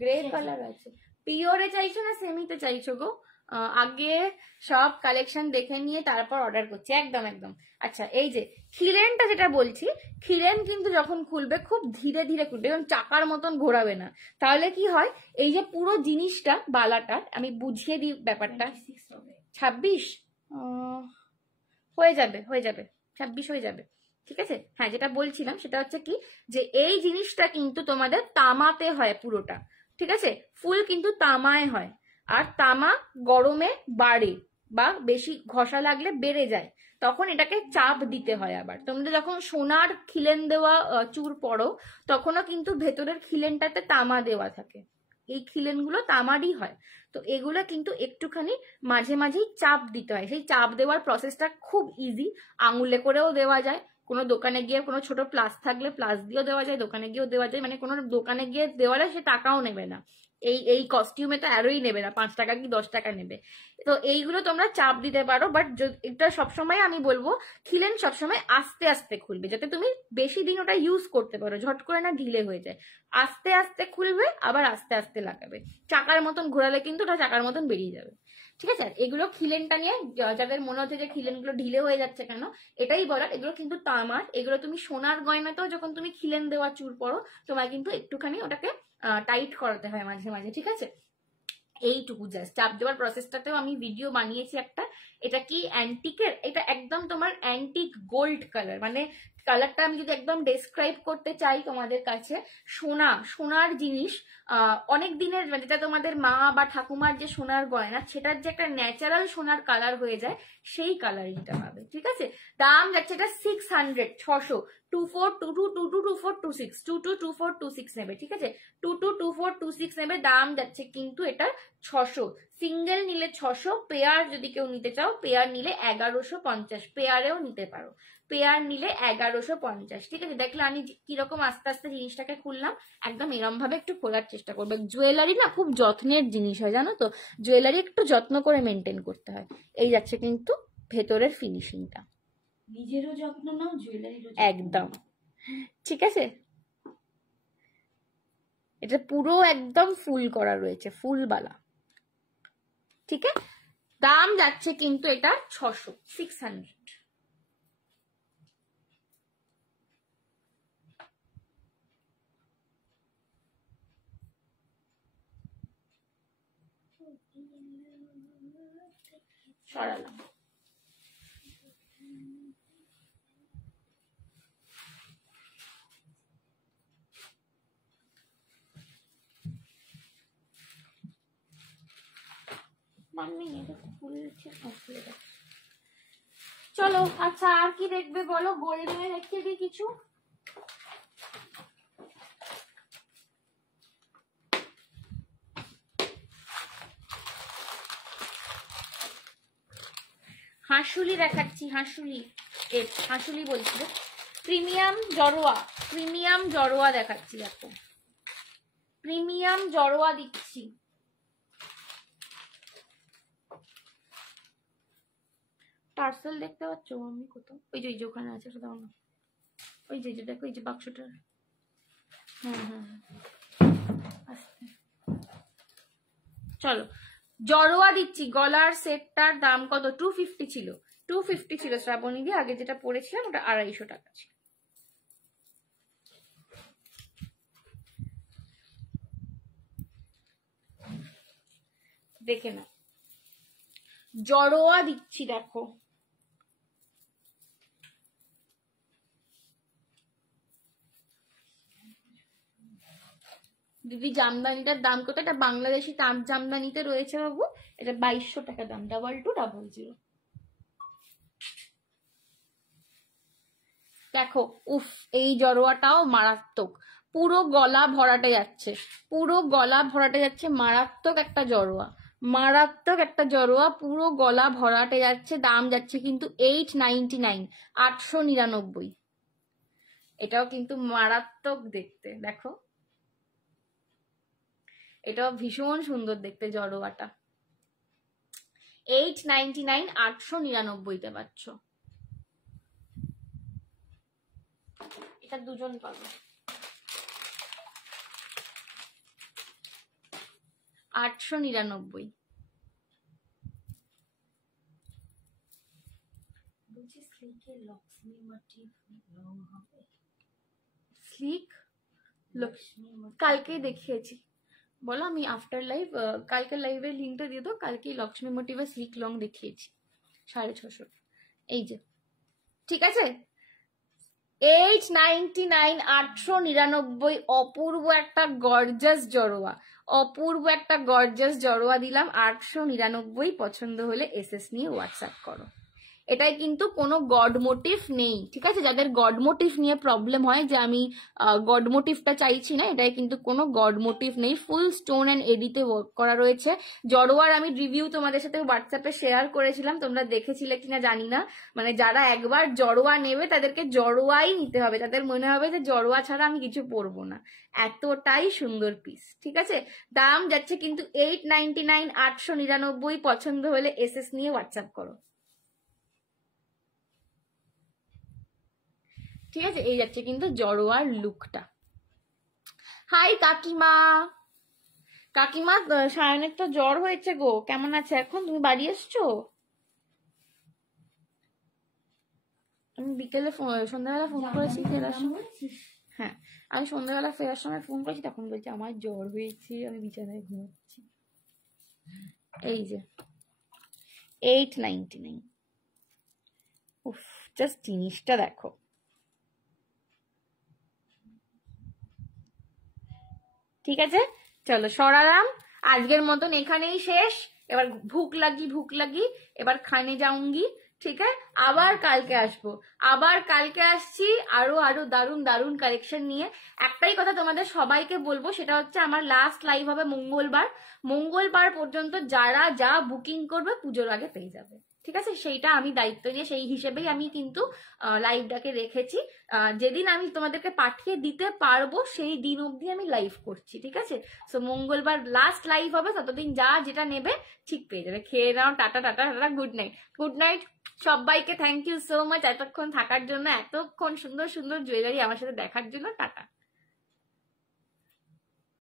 গ্রে কালার আছে। পিওরে চাইছো না সেমিতে চাইছো গো? আগে সব কালেকশন দেখে নিয়ে তারপর অর্ডার করছি, একদম একদম। আচ্ছা, এই যে খিলেনটা যেটা বলছি, খিলেন কিন্তু যখন খুলবে খুব ধীরে ধীরে খুলবে এবং চাকার মতন ঘোরাবে না। তাহলে কি হয়, এই যে পুরো জিনিসটা বালাটার, আমি বুঝিয়ে দিই ব্যাপারটা। 26 হয়ে যাবে, 26 হয়ে যাবে। ঠিক আছে। হ্যাঁ, যেটা বলছিলাম সেটা হচ্ছে কি, যে এই জিনিসটা কিন্তু তোমাদের তামাতে হয় পুরোটা। ঠিক আছে, ফুল কিন্তু তামায় হয়, আর তামা গরমে বাড়ে বা বেশি ঘষা লাগলে বেড়ে যায়, তখন এটাকে চাপ দিতে হয়। আবার তোমরা যখন সোনার খিলেন দেওয়া চুর পড়ো, তখনও কিন্তু ভেতরের খিলেনটাতে তামা দেওয়া থাকে। এই খিলেনগুলো তামারই হয়, তো এগুলো কিন্তু একটুখানি মাঝে মাঝেই চাপ দিতে হয়। সেই চাপ দেওয়ার প্রসেসটা খুব ইজি, আঙুলে করেও দেওয়া যায়, কোনো দোকানে গিয়ে কোনো ছোট প্লাস থাকলে প্লাস দিয়েও দেওয়া যায়, দোকানে গিয়েও দেওয়া যায়, মানে কোনো দোকানে গিয়ে দেওয়ালে সে টাকাও নেবে না, এই কস্টিউমে তো আরোই নেবে না, 5 টাকা কি 10 টাকা নেবে। তো এইগুলো তোমরা চাপ দিতে পারো, বাট এটা সবসময় আমি বলবো খিলেন সবসময় আস্তে আস্তে খুলবে, যাতে তুমি বেশি দিন ওটা ইউজ করতে পারো, ঝট করে না ঢিলে হয়ে যায়। আস্তে আস্তে খুলবে, আবার আস্তে আস্তে লাগাবে, চাকার মতন ঘোরালে কিন্তু ওটা চাকার মতন বেরিয়ে যাবে। ঠিক আছে। এগুলো খিলেনটা নিয়ে যাদের মনে হচ্ছে যে খিলেনগুলো ঢিলে হয়ে যাচ্ছে কেন, এটাই বলার, এগুলো কিন্তু তামার। এগুলো তুমি সোনার গয়নাতেও যখন তুমি খিলেন দেওয়া চুর পরো, তোমায় কিন্তু একটুখানি ওটাকে টাইট করাতে হয় মাঝে মাঝে। ঠিক আছে, এইটুকু জাস্ট। চাপ দেওয়ার প্রসেসটাতেও আমি ভিডিও বানিয়েছি একটা। এটা কি অ্যান্টিকের, এটা একদম তোমার অ্যান্টিক গোল্ড কালার, মানে কালারটা আমি যদি একদম ডেসক্রাইব করতে চাই তোমাদের কাছে, সোনার জিনিস অনেক দিনের, যেটা তোমাদের মা বা ঠাকুমার যে সোনার গয়না, সেটার যে একটা ন্যাচারাল সোনার কালার হয়ে যায়, সেই কালারিংটা হবে। ঠিক আছে, দাম যাচ্ছে এটা 600, 600, 2422222426 222426 নেবে। ঠিক আছে, 222426 নেবে, দাম যাচ্ছে কিন্তু এটা 600। সিঙ্গেল নিলে 600, পেয়ার যদি কেউ নিতে চাও, পেয়ার নিলে 1150, পেয়ারেও নিতে পারো। পেয়ার নিলে 1150। ঠিক আছে, দেখলে আমি কিরকম আস্তে আস্তে জিনিসটাকে খুললাম। একদম এরম ভাবে একটু খোলার চেষ্টা করবে। জুয়েলারি না খুব যত্নের জিনিস হয়, জানো তো, জুয়েলারি একটু যত্ন করে মেনটেন করতে হয়। এই যাচ্ছে কিন্তু ভেতরের ফিনিশিংটা। নিজেরও যত্ন নাও, জুয়েলারিরও একদম ঠিক আছে। এটা পুরো একদম ফুল করা রয়েছে, ফুলবালা। ঠিক আছে, দাম যাচ্ছে কিন্তু এটা 600। সরালাম। চলো, আচ্ছা আর কি দেখবে বলো? গোল্ডেনে দেখিয়ে দিই কিছু। হাঁসুলি দেখাচ্ছি, হাঁসুলি, হাঁসুলি বলছি, প্রিমিয়াম জড়োয়া, প্রিমিয়াম জড়োয়া দেখাচ্ছি। দেখো প্রিমিয়াম জড়োয়া দিচ্ছি। টার্সেল দেখতে পাচ্ছ আমি কোথাও? ওই যে ওখানে আছে, সেটা না, ওই যে দেখো, এই যে বাক্সটা। চলো জড়োয়া দিচ্ছি। গলার সেটটার দাম কত? 250 ছিল, 250 ছিল শ্রাবণী দিয়ে। আগে যেটা পরেছিলাম ওটা 250 টাকা ছিল। দেখে না, জড়োয়া দিচ্ছি। দেখো দিদি, জামদানিটার দাম কত? এটা বাংলাদেশি তাঁত জামদানিতে রয়েছে বাবু, এটা 2200 টাকা দাম, 2200। দেখো উফ, এই জড়োয়াটাও মারাত্মক, পুরো গলা ভরাটে যাচ্ছে, পুরো গলা ভরাটে যাচ্ছে। মারাত্মক একটা জড়োয়া, মারাত্মক একটা জড়োয়া, পুরো গলা ভরাটে যাচ্ছে। দাম যাচ্ছে কিন্তু 899, 899। এটাও কিন্তু মারাত্মক দেখতে। দেখো এটাও ভীষণ সুন্দর দেখতে জড়োয়াটা। 899, 899-তে পাচ্ছ। এটা দুজন পাবে। 899। বলছি স্লিকের লক্ষ্মী মোটিভ লং হবে। স্লিক কালকেই দেখিয়েছি, বলো আমি আফটার লাইভ, কালকে লাইভের লিঙ্কটা দিয়ে দাও। কালকেই লক্ষ্মী মোটিভের স্লিক লং দেখিয়েছি 650। এই যে, ঠিক আছে, 899, 899। অপূর্ব একটা গর্জাস জড়োয়া, অপূর্ব একটা গর্জাস জড়োয়া দিলাম 899। পছন্দ হলে এসএস নিয়ে হোয়াটসঅ্যাপ করো। এটাই কিন্তু কোনো গড মোটিভ নেই, ঠিক আছে? যাদের গড মোটিভ নিয়ে প্রবলেম হয় যে আমি গড মোটিভটা চাইছি না, এটাই কিন্তু কোনো গড মোটিভ নেই। ফুল স্টোন অ্যান্ড এডিতে ওয়ার্ক করা রয়েছে। জড়োয়ার আমি রিভিউ তোমাদের সাথে হোয়াটসঅ্যাপে শেয়ার করেছিলাম, তোমরা দেখেছিলে কিনা জানি না। মানে যারা একবার জড়োয়া নেবে তাদেরকে জড়োয়াই নিতে হবে, তাদের মনে হবে যে জড়োয়া ছাড়া আমি কিছু পরবো না। এতটাই সুন্দর পিস, ঠিক আছে? দাম যাচ্ছে কিন্তু 899, 899। পছন্দ হলে এসএস নিয়ে হোয়াটসঅ্যাপ করো, ঠিক আছে? এই যাচ্ছে কিন্তু জড়োয়ার লুকটা। হাই কাকিমা, কাকিমা সায়নের তো জ্বর হয়েছে গো, কেমন আছে এখন? তুমি বাড়ি এসছো? আমি বিকেলে সন্ধ্যাবেলা ফোন করেছি ফেরার সময়। হ্যাঁ, আমি সন্ধ্যাবেলা ফেরার সময় ফোন করেছি, তখন বলছি আমার জ্বর হয়েছে, আমি বিছানায় ঘুমাচ্ছি। এই যে 899। উফ, জাস্ট জিনিসটা দেখো। ঠিক আছে, চলো সরালাম। আজকের মতন এখানেই শেষ। এবার ভুক লাগি, এবার খানে যাউঙ্গি। ঠিক আছে, আবার কালকে আসবো, আবার কালকে আসছি আরো দারুন দারুন কালেকশন নিয়ে। একটাই কথা তোমাদের সবাইকে বলবো, সেটা হচ্ছে আমার লাস্ট লাইভ হবে মঙ্গলবার। মঙ্গলবার পর্যন্ত যারা যা বুকিং করবে পুজোর আগে পেয়ে যাবে। ঠিক আছে, সেইটা আমি দায়িত্ব নিয়ে সেই হিসেবেই আমি কিন্তু লাইভটাকে রেখেছি। যেদিন আমি তোমাদেরকে পাঠিয়ে দিতে পারবো সেই দিন অবধি আমি লাইভ করছি, ঠিক আছে। সো মঙ্গলবার লাস্ট লাইভ হবে, ততদিন যা যেটা নেবে ঠিক পেয়ে যাবে। খেয়ে নাও, tata tata tata, good night good night সবাইকে। থ্যাংক ইউ সো মাচ এতক্ষণ থাকার জন্য, এতক্ষণ সুন্দর সুন্দর জুয়েলারি আমার সাথে দেখার জন্য। টাটা।